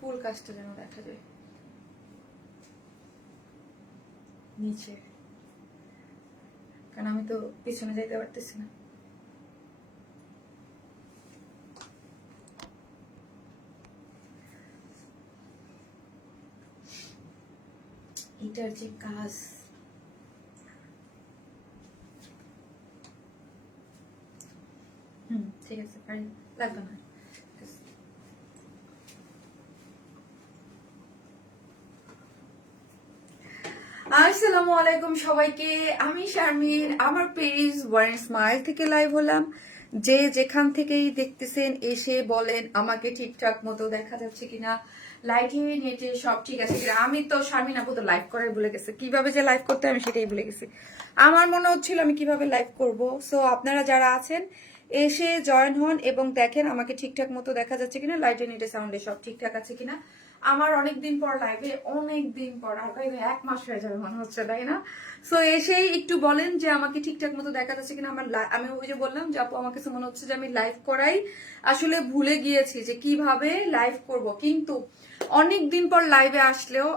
ফুল কাজটা যেন দেখা যায় নিচে, কারণ আমি তো পিছনে যাইতে পারতেছি না। এটার যে কাজ, ঠিক আছে, পারি, লাগবে না। আসসালামু আলাইকুম সবাইকে, আমি শারমিন, আমার পেজ ওয়ান স্মাইল থেকে লাইভ হলাম। যে যেখান থেকেই দেখতেছেন এসে বলেন আমাকে ঠিকঠাক মতো দেখা যাচ্ছে কিনা, লাইটে নেটে সব ঠিক আছে কিনা। আমি তো শারমিন আপু তো লাইভ করার ভুলে গেছে, কিভাবে যে লাইভ করতে আমি সেটাই ভুলে গেছি। আমার মনে হচ্ছিল আমি কিভাবে লাইভ করব। সো আপনারা যারা আছেন এসে জয়েন হন এবং দেখেন আমাকে ঠিকঠাক মতো দেখা যাচ্ছে কিনা, লাইটে নেটে সাউন্ডে সব ঠিকঠাক আছে কিনা। আমার অনেকদিন পর লাইভে, অনেকদিন পর, আর প্রায় 1 মাস হয়ে যাবে মনে হচ্ছে, তাই না? সো এসেই একটু বলেন যে আমাকে ঠিকঠাক মতো দেখা যাচ্ছে কিনা। আমি ওই যে বললাম যে আপু আমার কাছে মনে হচ্ছে যে আমি লাইভ করাই আসলে ভুলে গিয়েছি যে কিভাবে লাইভ করব। কিন্তু অনেকদিন পর লাইভে আসলেও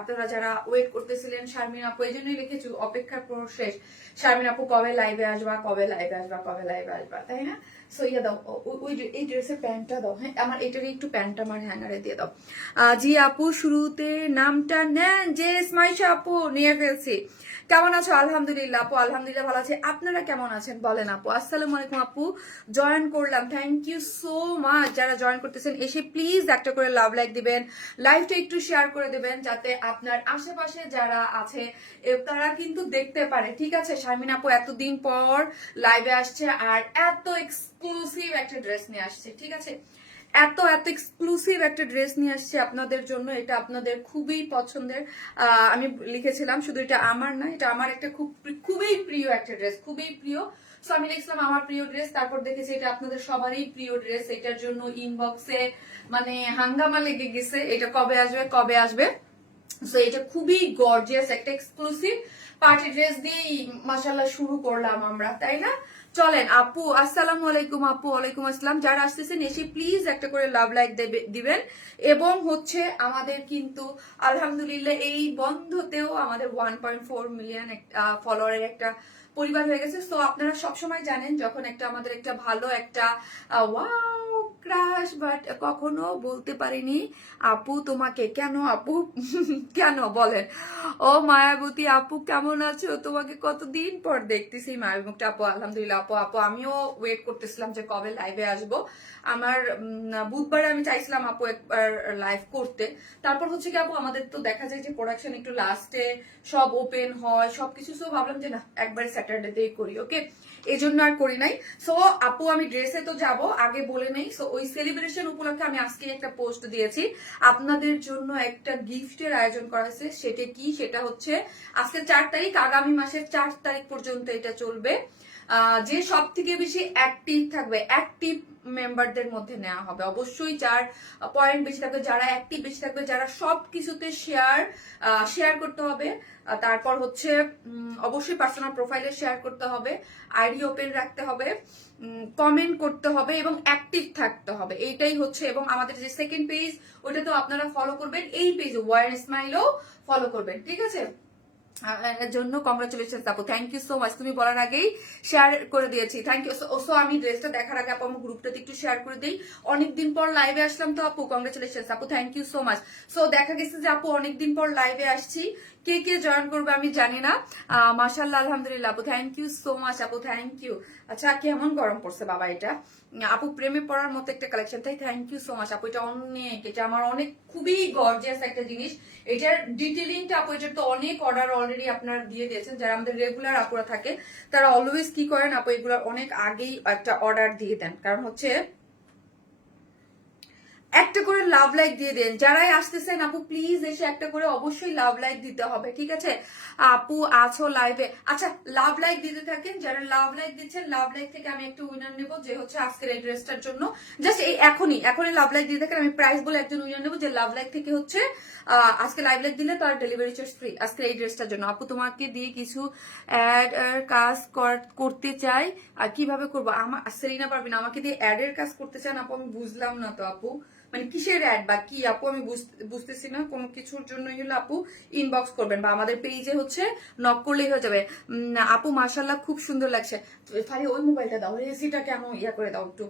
আপনারা যারা ওয়েট করতেছিলেন শারমিন আপু, এই জন্যই লিখেছি অপেক্ষার প্রশেষ, শারমিন আপু কবে লাইভে আসবা, কবে লাইভে আসবা, কবে লাইভে আসবা, তাই না? সো ইয়ে দাও, ওই এই ড্রেসের প্যান্টটা দাও। হ্যাঁ, আমার এটারই একটু প্যান্টটা আমার হ্যাঙ্গারে দিয়ে দাও। জি আপু, শুরুতে নামটা নেন। যে স্মাইশা আপু, নিয়ে ফেলছি। কেমন আছো? আলহামদুলিল্লাহ আপু, আলহামদুলিল্লাহ ভালো আছে। আপনারা কেমন আছেন বলেন আপু। আসসালামু আলাইকুম আপু, জয়েন করলাম, থ্যাংক ইউ সো মাচ। যারা জয়েন করতেছেন এসে প্লিজ একটা করে লাভ লাইক দিবেন, লাইভটা একটু শেয়ার করে দিবেন, যাতে আপনার আশেপাশে যারা আছে তারা কিন্তু দেখতে পারে। ঠিক আছে, শারমিন আপু এতদিন পর লাইভে আসছে আর এত এক্সক্লুসিভ একটা ড্রেস নিয়ে আসছে। ঠিক আছে, এত এত এক্সক্লুসিভ একটা ড্রেস নিয়ে আসছে আপনাদের জন্য। এটা আপনাদের খুবই পছন্দের। আমি লিখেছিলাম শুধু এটা আমার না, এটা আমার একটা খুবই প্রিয় একটা ড্রেস, খুবই প্রিয়। সো আমি লিখছিলাম আমার প্রিয় ড্রেস, তারপর দেখেছি এটা আপনাদের সবারই প্রিয় ড্রেস। এটার জন্য ইনবক্সে মানে হাঙ্গামা লেগে গেছে, এটা কবে আসবে কবে আসবে। সো এটা খুবই গর্জিয়াস একটা এক্সক্লুসিভ পার্টি ড্রেস দিয়ে মাশাআল্লাহ শুরু করলাম আমরা, তাই না? চলেন আপু, আসসালামু আলাইকুম আপু। ওয়ালাইকুম আসসালাম। যারা আসতেছেন এসে প্লিজ একটা করে লাভ লাইক দিবেন। এবং হচ্ছে আমাদের কিন্তু আলহামদুলিল্লাহ এই বন্ধতেও আমাদের 1.4 মিলিয়ন ফলোয়ারের একটা পরিবার হয়ে গেছে। সো আপনারা সবসময় জানেন যখন আমাদের একটা ভালো একটা ওয়াও ক্রাশ, বাট কখনো বলতে পারিনি আপু তোমাকে। কেন আপু? কেন বলেন? ও মায়াবতী আপু, কেমন আছো? তোমাকে কতদিন পর দেখতেছি মায়াবতী আপু। আলহামদুলিল্লাহ আপু, আমিও ওয়েট করতেছিলাম যে কবে লাইভে আসব। আমার বুধবারে আমি চাইছিলাম আপু একবার লাইভ করতে। তারপর হচ্ছে কি আপু, আমাদের তো দেখা যায় যে প্রোডাকশন একটু লাস্টে সব ওপেন হয় সবকিছু। সো ভাবলাম যে না, একবারে স্যাটারডেতেই করি, ওকে, এই জন্য আর করি নাই। সো আপু আমি ড্রেসে তো যাব, আগে বলে নেই। সো ওই সেলিব্রেশন উপলক্ষে আমি আজকে একটা পোস্ট দিয়েছি, আপনাদের জন্য একটা গিফটের আয়োজন করা হয়েছে। সেটা কি? সেটা হচ্ছে আজকে 4 তারিখ, আগামী মাসের 4 তারিখ পর্যন্ত এটা চলবে। যে সব থেকে বেশি অ্যাক্টিভ থাকবে, অ্যাক্টিভ মেম্বারদের মধ্যে নেওয়া হবে। অবশ্যই যার পয়েন্ট বেশি থাকবে, যারা অ্যাক্টিভ বেশি থাকবে, যারা সব কিছুতে শেয়ার করতে হবে। তারপর হচ্ছে অবশ্যই পার্সোনাল প্রোফাইলে শেয়ার করতে হবে, আইডি ওপেন রাখতে হবে, কমেন্ট করতে হবে এবং অ্যাক্টিভ থাকতে হবে, এইটাই হচ্ছে। এবং আমাদের যে সেকেন্ড পেজ ওটা তো আপনারা ফলো করবেন, এই পেজ ওয়ার স্মাইলও ফলো করবেন, ঠিক আছে? এর জন্য কংগ্রাচুলেশন আপু, থ্যাংক ইউ সো মাচ। তুমি বলার আগেই শেয়ার করে দিয়েছি, থ্যাংক ইউ। সো আমি ড্রেসটা দেখার আগে আপু আমার গ্রুপটাতে একটু শেয়ার করে দিই। অনেকদিন পর লাইভে আসলাম তো আপু, কংগ্রাচুলেশন আপু, thank you so much. So দেখা গেছে যে আপু অনেকদিন পর লাইভে আসছি, কে কে জয়েন করবে আমি জানি না। মাশাআল্লাহ, আলহামদুলিল্লাহ আপু, থ্যাংক ইউ সো মাচ আপু, থ্যাংক ইউ। আচ্ছা, কেমন গরম পড়ছে বাবা এটা। আপু প্রেমে পড়ার মতো একটা কালেকশন, তাই থ্যাংক ইউ সো মাচ আপু। এটা আমার অনেক খুবই গর্জিয়াস একটা জিনিস। এটার ডিটেলিংটা আপু, এটার তো অনেক অর্ডার অলরেডি আপনারা দিয়ে দিয়েছেন। যারা আমাদের রেগুলার আপুরা থাকে তারা অলওয়েজ কি করেন আপু, এগুলোর অনেক আগেই একটা অর্ডার দিয়ে দেন। কারণ হচ্ছে একটা করে লাভ লাইক দিয়ে দেন। যারাই আসতেছেন আপু প্লিজ এসে একটা করে অবশ্যই লাভ লাইক দিতে হবে, ঠিক আছে? আপু আছো লাইভে? আচ্ছা, লাভ লাইক দিতে থাকেন। যারা লাভ লাইক দিচ্ছেন, লাভ লাইক থেকে আমি একটা উইনার নেব, যে হচ্ছে আজকের এই ড্রেসটার জন্য। জাস্ট এই এখনই লাভ লাইক দিতে থাকেন। আমি প্রাইস বলে একজন উইনার নেব, যে লাভ লাইক থেকে হচ্ছে আজকে লাইভ লাইক দিলে তার ডেলিভারি চার্জ ফ্রি আজকের এই ড্রেসটার জন্য। আপু তোমাকে দিয়ে কিছু অ্যাড এর কাজ করতে চাই, আর কিভাবে করবো? আমার সেলিনা পারবেন আমাকে দিয়ে অ্যাড এর কাজ করতে চান আপু? আমি বুঝলাম না তো আপু, মানে কিসের অ্যাড বা কি আপু আমি বুঝতেছি না। কোনো কিছুর জন্যই হলো আপু ইনবক্স করবেন বা আমাদের পেজে হচ্ছে নক করলেই হয়ে যাবে। আপু মাশাল্লাহ খুব সুন্দর লাগছে। ফারি ওই মোবাইলটা দাও, এসিটা কেন ইয়া করে দাও একটু।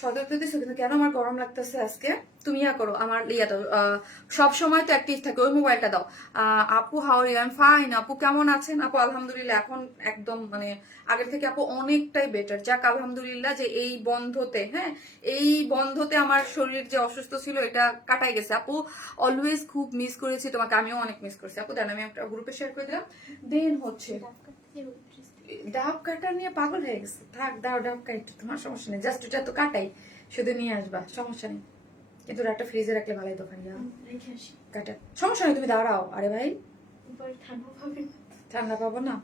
সতর্ক দিছো কিন্তু কেন আমার গরম লাগতেছে আজকে। তুমি ইয়া করো, আমার ইয়া দাও, সব সময় তো অ্যাক্টিভ থাকে, ওই মোবাইলটা দাও। আপু how are you? I am fine. আপু কেমন আছেন? আপু আলহামদুলিল্লাহ এখন একদম মানে আগের থেকে আপু অনেকটাই বেটার। যাক আলহামদুলিল্লাহ যে এই বন্ধতে, হ্যাঁ এই বন্ধতে আমার শরীর যে অসুস্থ ছিল এটা কাটাই গেছে। আপু অলওয়েজ খুব মিস করেছি তোমাকে, আমিও অনেক মিস করেছি আপু। দেন আমি একটা গ্রুপে শেয়ার করে দিলাম। দেন হচ্ছে ডাব কাটা নিয়ে পাগল হয়ে গেছে। থাক দাও ডাব কাটতে, তোমার সমস্যা নেই, জাস্ট এটা তো কাটাই, শুধু নিয়ে আসবা, সমস্যা নেই। কিন্তু একটা ফ্রিজে রাখলে ভালোই তো ফারিয়া কাটা, সমস্যা নেই তুমি দাঁড়াও। আরে ভাই ঠান্ডা পাবো না,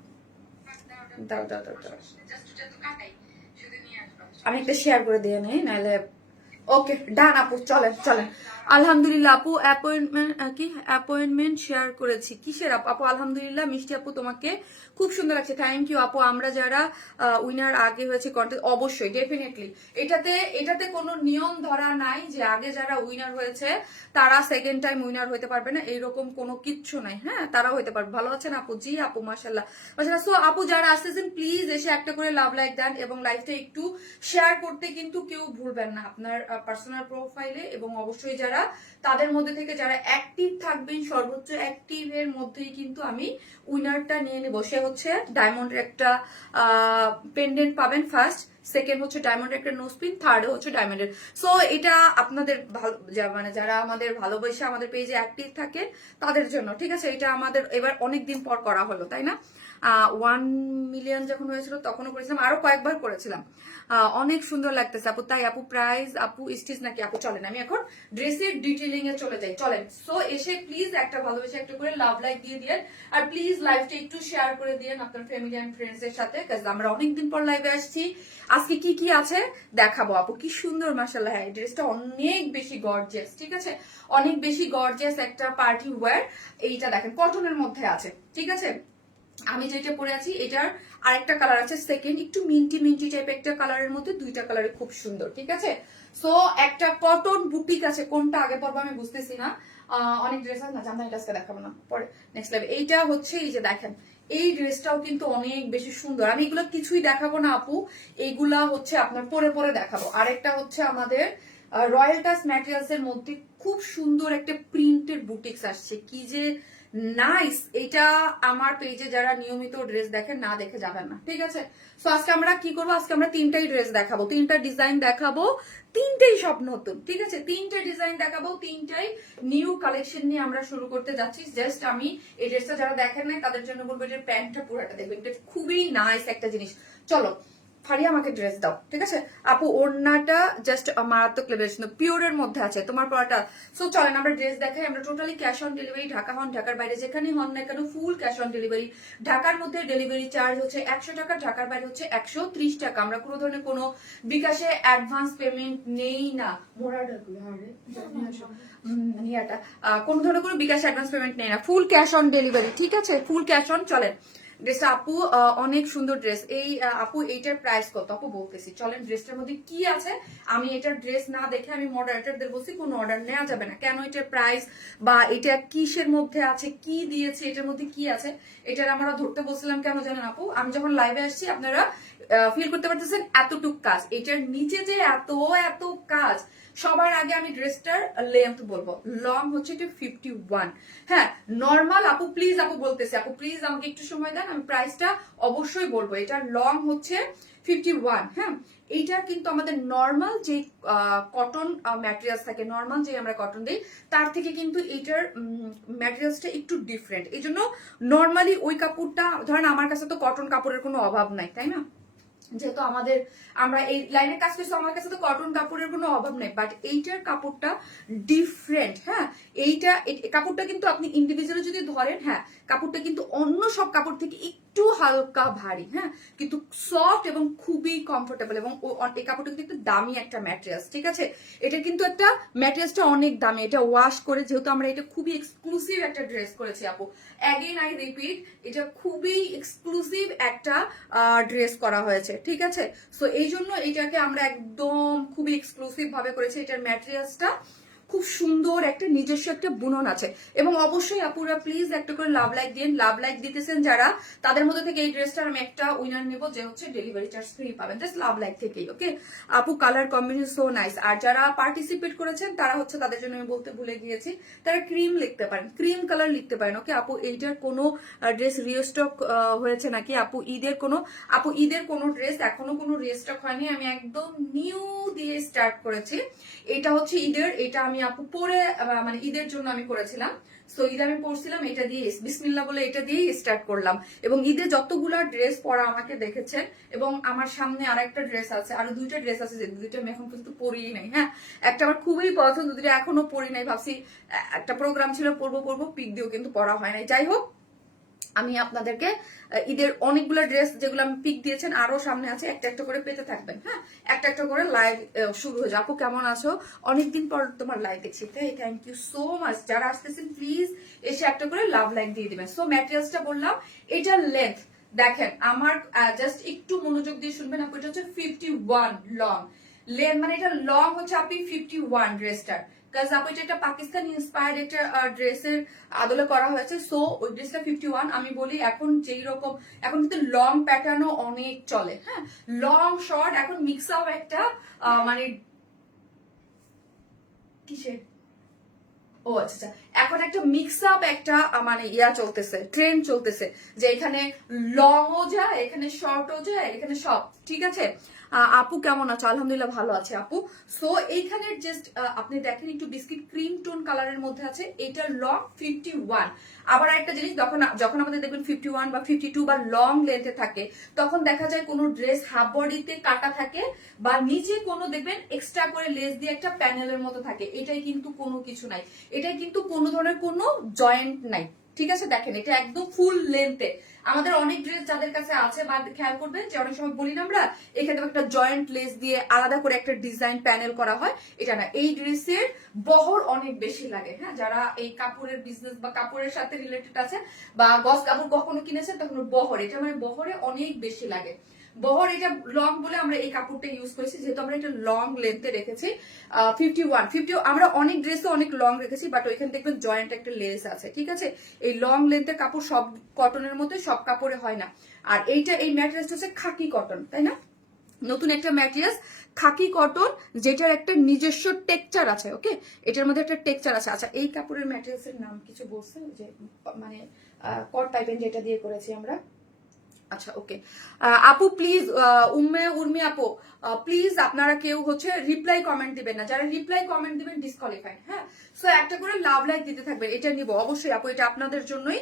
দাও দাও দাও দাও, আমি একটা শেয়ার করে দিয়ে নেই নাহলে। ওকে ডান আপু, চলেন চলেন। আলহামদুলিল্লাহ আপু অ্যাপয়েন্টমেন্ট শেয়ার করেছি। কিসের আপু? আপু আলহামদুলিল্লাহ মিষ্টি আপু তোমাকে খুব সুন্দর লাগছে, থ্যাংক ইউ আপু। আমরা যারা উইনার আগে হয়েছে কন্টেস্ট, অবশ্যই ডেফিনেটলি এটাতে কোনো নিয়ম ধরা নাই যে আগে যারা উইনার হয়েছে তারা সেকেন্ড টাইম উইনার হতে পারবে না, এইরকম কোনো কিচ্ছু নাই। হ্যাঁ তারাও হতে পারবে। ভালো আছেন আপু? জি আপু মাশাল্লাহ মাশাল্লাহ। সো আপু যারা আসতেছেন প্লিজ এসে একটা করে লাভ লাইক দেন এবং লাইভটা একটু শেয়ার করতে কিন্তু কেউ ভুলবেন না আপনার পার্সোনাল প্রোফাইলে। এবং অবশ্যই যারা তাদের মধ্যে থেকে যারা অ্যাক্টিভ থাকবেন, সর্বোচ্চ অ্যাক্টিভের মধ্যেই কিন্তু আমি উইনারটা নিয়ে নেবো। সে হচ্ছে ডায়মন্ডের একটা পেন্ডেন্ট পাবেন ফার্স্ট, সেকেন্ড হচ্ছে ডায়মন্ডের একটা নোসপিন, থার্ড হচ্ছে ডায়মন্ডের। সো এটা আপনাদের ভালো মানে যারা আমাদের ভালোবাসা আমাদের পেজে অ্যাক্টিভ থাকে তাদের জন্য, ঠিক আছে? এটা আমাদের এবার অনেকদিন পর করা হলো, তাই না? 1 মিলিয়ন যখন হয়েছিল তখনও করেছিলাম, আরো কয়েকবার করেছিলাম। অনেক সুন্দর লাগতেছে আপু। তাই আপু প্রাইস আপু স্টিচ নাকি? আপু চলেন আমি এখন ড্রেসের ডিটেইলিং এ চলে যাই, চলেন। সো এসে প্লিজ একটা ভালোবেসে একটা করে লাভ লাইক দিয়ে দিয়েন, আর প্লিজ লাইভটা একটু শেয়ার করে দিয়েন আপনার ফ্যামিলি এন্ড ফ্রেন্ডস এর সাথে, কারণ আমরা অনেকদিন পর লাইভে আসছি। আজকে কি কি আছে দেখাবো আপু। কি সুন্দর মাশাআল্লাহ, এই ড্রেসটা অনেক বেশি গর্জিয়াস, ঠিক আছে? অনেক বেশি গর্জিয়াস একটা পার্টি ওয়্যার। এইটা দেখেন কটনের মধ্যে আছে, ঠিক আছে? আমি যেটা পরে আছি এটার আরেকটা কালার আছে সেকেন্ড, একটু মিন্টি মিন্টি টাইপ একটা কালারের মধ্যে, দুইটা কালারে খুব সুন্দর, ঠিক আছে? সো একটা কটন বুটিক আছে, কোনটা আগে পড়বো আমি বুঝতেছি না। অনেক ড্রেস আছে না, জানতাম এটা আজকে দেখাবো না, পরে নেক্সট লাইভ। এইটা হচ্ছে এই যে দেখেন, এই ড্রেসটাও কিন্তু অনেক বেশি সুন্দর। আমি এগুলো কিছুই দেখাবো না আপু, এইগুলা হচ্ছে আপনার পরে পরে দেখাবো। আরেকটা হচ্ছে আমাদের রয়্যাল টাচ ম্যাটেরিয়ালস এর মধ্যে খুব সুন্দর একটা প্রিন্টেড বুটিক্স আসছে, কি যে নাইস। এটা আমার পেজে যারা নিয়মিত ড্রেস দেখেন না দেখে যাবেন না, ঠিক আছে? সো আজকে আমরা কি করবো, আজকে আমরা তিনটাই ড্রেস দেখাবো, তিনটা ডিজাইন দেখাবো, তিনটাই সব নতুন, ঠিক আছে? তিনটা ডিজাইন দেখাবো, তিনটাই নিউ কালেকশন নিয়ে আমরা শুরু করতে যাচ্ছি। জাস্ট আমি এই ড্রেসটা যারা দেখেন নাই তাদের জন্য বলবো যে প্যান্টটা পুরোটা দেখবেন, এটা খুবই নাইস একটা জিনিস। চলো ফারিয়া আমাকে ড্রেস দাও, ঠিক আছে? আপু ওড়নাটা জাস্ট মারাত্মক লেভেলের সুন্দর, পিওরের মধ্যে আছে তোমার পরাটা। সো চলেন আমরা ড্রেস দেখাই। আমরা totally cash on delivery, Dhaka হন ঢাকার বাইরে যেখানে হন না কেন ফুল ক্যাশ অন ডেলিভারি। ঢাকার মধ্যে ডেলিভারি চার্জ হচ্ছে 100 টাকা, ঢাকার বাইরে হচ্ছে 130 টাকা। আমরা কোনো ধরনের কোনো বিকাশে অ্যাডভান্স পেমেন্ট নেই না, কোনো ধরনের কোনো বিকাশে অ্যাডভান্স পেমেন্ট নেই না, ফুল ক্যাশ অন ডেলিভারি, ঠিক আছে? Full cash on. চলেন ড্রেসটা আপু অনেক সুন্দর ড্রেস। এই আপু এইটার প্রাইস কত আপু বলতেছি, চলেন ড্রেসটার মধ্যে কি আছে। আমি এটার ড্রেস না দেখে আমি মডারেটরদের বলছি কোনো অর্ডার নেওয়া যাবে না, কেন এটার প্রাইস বা এটা কিসের মধ্যে আছে, কি দিয়েছে, এটার মধ্যে কি আছে, এটার আমরা ধরতে বলছিলাম কেন জানেন আপু? আমি যখন লাইভে আসছি আপনারা ফিল করতে পারতেছেন এতটুক কাজ, এটার নিচে যে এত এত কাজ। সবার আগে আমি ড্রেসটার লেন্থ বলবো, লং হচ্ছে এটা 51। হ্যাঁ নর্মাল আপু প্লিজ, আপু বলতেছে, আপু প্লিজ আমাকে একটু সময় দেন, আমি প্রাইসটা অবশ্যই বলবো। এটার লং হচ্ছে 51। হ্যাঁ এইটা কিন্তু আমাদের নর্মাল যে কটন ম্যাটেরিয়ালস থাকে, নর্মাল যে আমরা কটন দিই তার থেকে কিন্তু এইটার ম্যাটেরিয়ালসটা একটু ডিফারেন্ট। এই জন্য নর্মালি ওই কাপড়টা ধরেন আমার কাছে তো কটন কাপড়ের কোনো অভাব নাই, তাই না? যেহেতু আমরা এই লাইনে কাজ করছি, আমার কাছে তো কটন কাপড়ের কোনো অভাব নেই, বাট এইটার কাপড়টা ডিফারেন্ট। হ্যাঁ এইটা কাপড়টা কিন্তু আপনি ইন্ডিভিজুয়ালি যদি ধরেন, হ্যাঁ কাপড়টা কিন্তু অন্য সব কাপড় থেকে একটু হালকা ভারী, হ্যাঁ কিন্তু সফট এবং খুবই কমফোর্টেবল। এবং এই কাপড়টা কিন্তু একটু দামি একটা ম্যাটেরিয়ালস, ঠিক আছে? এটা কিন্তু একটা ম্যাটেরিয়ালসটা অনেক দামি, এটা ওয়াশ করে, যেহেতু আমরা এটা খুবই এক্সক্লুসিভ একটা ড্রেস করেছি আপু, অ্যাগেন আই রিপিট, এটা খুবই এক্সক্লুসিভ একটা ড্রেস করা হয়েছে। দিয়েছে, ঠিক আছে। সো এই জন্য এটাকে আমরা একদম খুবই এক্সক্লুসিভ ভাবে করেছি। এটার ম্যাটেরিয়ালসটা খুব সুন্দর, একটা নিজস্ব একটা বুনন আছে। এবং অবশ্যই আপুরা প্লিজ একটা করে লাভ লাইক দিন। লাভ লাইক দিতেছেন যারা, তাদের মধ্যে থেকে এই ড্রেসটার আমি একটা উইনার নেব, যে হচ্ছে ডেলিভারি চার্জ ফ্রি পাবেন, জাস্ট লাভ লাইক থেকেই। ওকে আপু, কালার কম্বিনেশন সো নাইস। আর যারা পার্টিসিপেট করেছেন তারা হচ্ছে, তাদের জন্য আমি বলতে ভুলে গিয়েছি, তারা ক্রিম লিখতে পারেন, ক্রিম কালার লিখতে পারেন। ওকে আপু, এইটার কোনো ড্রেস রিস্টক হয়েছে নাকি? আপু ঈদের কোনো ড্রেস এখনো কোনো রিস্টক হয়নি, আমি একদম নিউ দিয়ে স্টার্ট করেছি। এটা হচ্ছে ঈদের, এটা আমি আপু পরে মানে ঈদের জন্য আমি করেছিলাম। সো ঈদে আমি পরছিলাম এটা দিয়ে, বিসমিল্লাহ বলে এটা দিয়েই স্টার্ট করলাম। এবং ঈদে যতগুলা ড্রেস পরা আমাকে দেখেছেন, এবং আমার সামনে আর একটা ড্রেস আছে, আরো দুইটা ড্রেস আছে, যে দুইটা আমি এখন পর্যন্ত পরিই নাই। হ্যাঁ, একটা আমার খুবই পছন্দ, দুইটা এখনো পরি নাই, ভাবছি একটা প্রোগ্রাম ছিল পরবো পিক দিও, কিন্তু পরা হয় নাই। যাই হোক, আমি আপনাদেরকে ঈদের অনেকগুলো ড্রেস যেগুলো আমি পিক দিয়েছেন আরো সামনে আছে, একটা একটা করে পেতে থাকবেন। হ্যাঁ, একটা একটা করে লাইভ শুরু হয়ে যাবে। আপু কেমন আছো? অনেকদিন পর তোমার লাইভ দেখছি, তাই থ্যাংক ইউ সো মাচ। যারা আসতেছেন প্লিজ এসে একটা করে লাভ লাইক দিয়ে দিবেন। সো ম্যাটেরিয়ালসটা বললাম, এটার লেন্থ দেখেন, আমার জাস্ট একটু মনোযোগ দিয়ে শুনবেন আপু। এটা হচ্ছে 51 লং লেন্থ, মানে এটা লং হচ্ছে আপনি 51 ড্রেসটার। আপু এটা একটা পাকিস্তান ইন্সপায়ার্ড একটা ড্রেসের আদলে করা হয়েছে। সো ওই ড্রেসটা 51। আমি বলি এখন যেই রকম, এখন কিন্তু লং প্যাটার্নও অনেক চলে। হ্যাঁ, লং শর্ট এখন মিক্স আপ একটা মানে কিসের, ও আচ্ছা, এখন একটা মিক্স আপ একটা মানে চলতেছে, ট্রেন্ড চলতেছে, যে এখানে লংও যায়, এখানে শর্টও যায়, এখানে সব ঠিক আছে। আপু কেমন আছো? আলহামদুলিল্লাহ ভালো আছে আপু। সো এইখানে জাস্ট আপনি দেখেন একটু বিস্কিট ক্রিম টোন কালারের মধ্যে আছে, এটার লং 51। আবার একটা জিনিস, যখন আমাদের দেখবেন 51 বা 52 বা লং লেন্থে থাকে, তখন দেখা যায় কোনো ড্রেস হাফ বডিতে কাটা থাকে, বা নিচে কোনো দেখবেন এক্সট্রা করে লেস দিয়ে একটা প্যানেলের মতো থাকে। এটাই কিন্তু কোনো কিছু নাই, এটাই কিন্তু কোনো ধরনের কোনো জয়েন্ট নাই, ঠিক আছে। দেখেন এটা একদম ফুল লেন্থে। আমাদের অনেক ড্রেস যাদের কাছে আছে, বা খেয়াল করবেন যে অনেক সময় বলি না আমরা, এখানে একটা জয়েন্ট লেস দিয়ে আলাদা করে একটা ডিজাইন প্যানেল করা হয়, এটা না। এই ড্রেসের বহর অনেক বেশি লাগে। হ্যাঁ, যারা এই কাপড়ের বিজনেস বা কাপড়ের সাথে রিলেটেড আছে, বা গস কাপড় কখনো কিনেছেন, তখন বহর, এটা মানে বহরে অনেক বেশি লাগে। বহর এটা লং বলে আমরা এই কাপড়টা ইউজ করেছি, যেহেতু আমরা এটা লং লেন্থে রেখেছি। 51 আমরা অনেক ড্রেসে অনেক লং রেখেছি, বাট ওইখানে দেখবেন জয়েন্ট একটা লেস আছে, ঠিক আছে। এই লং লেন্থের কাপড় সব কটনের মধ্যে সব কাপড়ে হয় না। আর এই ম্যাটেরিয়ালটা হচ্ছে খাকি কটন, তাই না? নতুন একটা ম্যাটেরিয়াল খাকি কটন, যেটার একটা নিজস্ব টেক্সচার আছে। ওকে, এটার মধ্যে একটা টেক্সচার আছে। আচ্ছা, এই কাপড়ের ম্যাটেরিয়ালস এর নাম কিছু বলছে, যে মানে কট টাইপের যেটা দিয়ে করেছি আমরা। আচ্ছা ওকে আপু প্লিজ, উর্মি আপু প্লিজ আপনারা কেউ হচ্ছে রিপ্লাই কমেন্ট দিবেন না, যারা রিপ্লাই কমেন্ট দিবেন ডিসকোয়ালিফাইড। হ্যাঁ, সো একটা করে লাভ লাইক দিতে থাকবেন, এটা নিব অবশ্যই আপু, এটা আপনাদের জন্যই।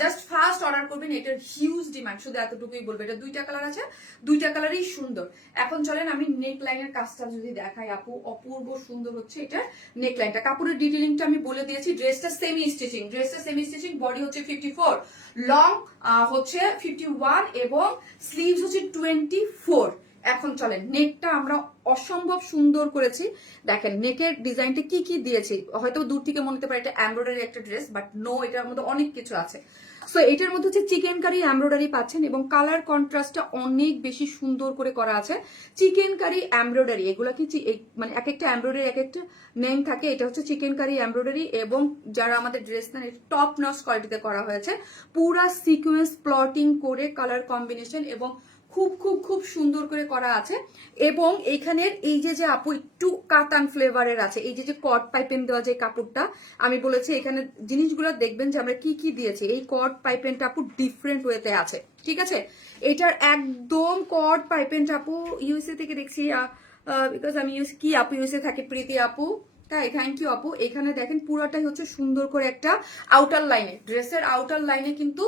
জাস্ট ফার্স্ট অর্ডার করবেন, এটার হিউজ ডিমান্ড, শুধু এতটুকুই বলবো। এটা দুইটা কালার আছে, দুইটা কালারই সুন্দর। এখন চলেন আমি নেক লাইনের কাজটা যদি দেখাই আপু, অপূর্ব সুন্দর হচ্ছে এটার নেক লাইনটা। কাপড়ের ডিটেলিংটা আমি বলে দিয়েছি। ড্রেসটা সেমি স্টিচিং, বডি হচ্ছে 54, লং হচ্ছে 51, এবং স্লিভস হচ্ছে 24। এখন চলেন নেকটা আমরা অসম্ভব সুন্দর করেছি। দেখেন নেকের ডিজাইনটা কি কি দিয়েছি, হয়তো দূর থেকে মনে হতে পারে এটা এমব্রয়ডারি একটা ড্রেস, বাট নো, এটার মধ্যে অনেক কিছু আছে। সো এটার মধ্যে হচ্ছে চিকেন কারি এমব্রয়ডারি পাচ্ছেন, এবং কালার কন্ট্রাস্টটা অনেক বেশি সুন্দর করে করা আছে। চিকেন কারি এমব্রয়ডারি, এগুলা কি মানে এক একটা এমব্রয়ডারি এক একটা নেম থাকে। এটা হচ্ছে চিকেন কারি এমব্রয়ডারি, এবং যারা আমাদের ড্রেস নেন টপ নচ কোয়ালিটিতে করা হয়েছে, পুরা সিকোয়েন্স প্লটিং করে কালার কম্বিনেশন, এবং খুব খুব খুব সুন্দর করে করা আছে। এবং এইখানের এই যে আপু একটু কাতান ফ্লেভারের আছে, এই যে কট পাইপেন দেওয়া যে কাপড়টা, আমি বলেছি এখানে জিনিসগুলো দেখবেন যে আমরা কি কি দিয়েছি। এই কট পাইপেনটা আপু ডিফারেন্ট ওয়েতে আছে, ঠিক আছে। এটার একদম কট পাইপেনটা আপু ইউএসএ থেকে দেখছি, বিকজ আমি ইউএসএ থাকি প্রীতি আপু, তাই থ্যাংক ইউ আপু। এখানে দেখেন পুরোটাই হচ্ছে সুন্দর করে একটা আউটার লাইনে, ড্রেসের আউটার লাইনে কিন্তু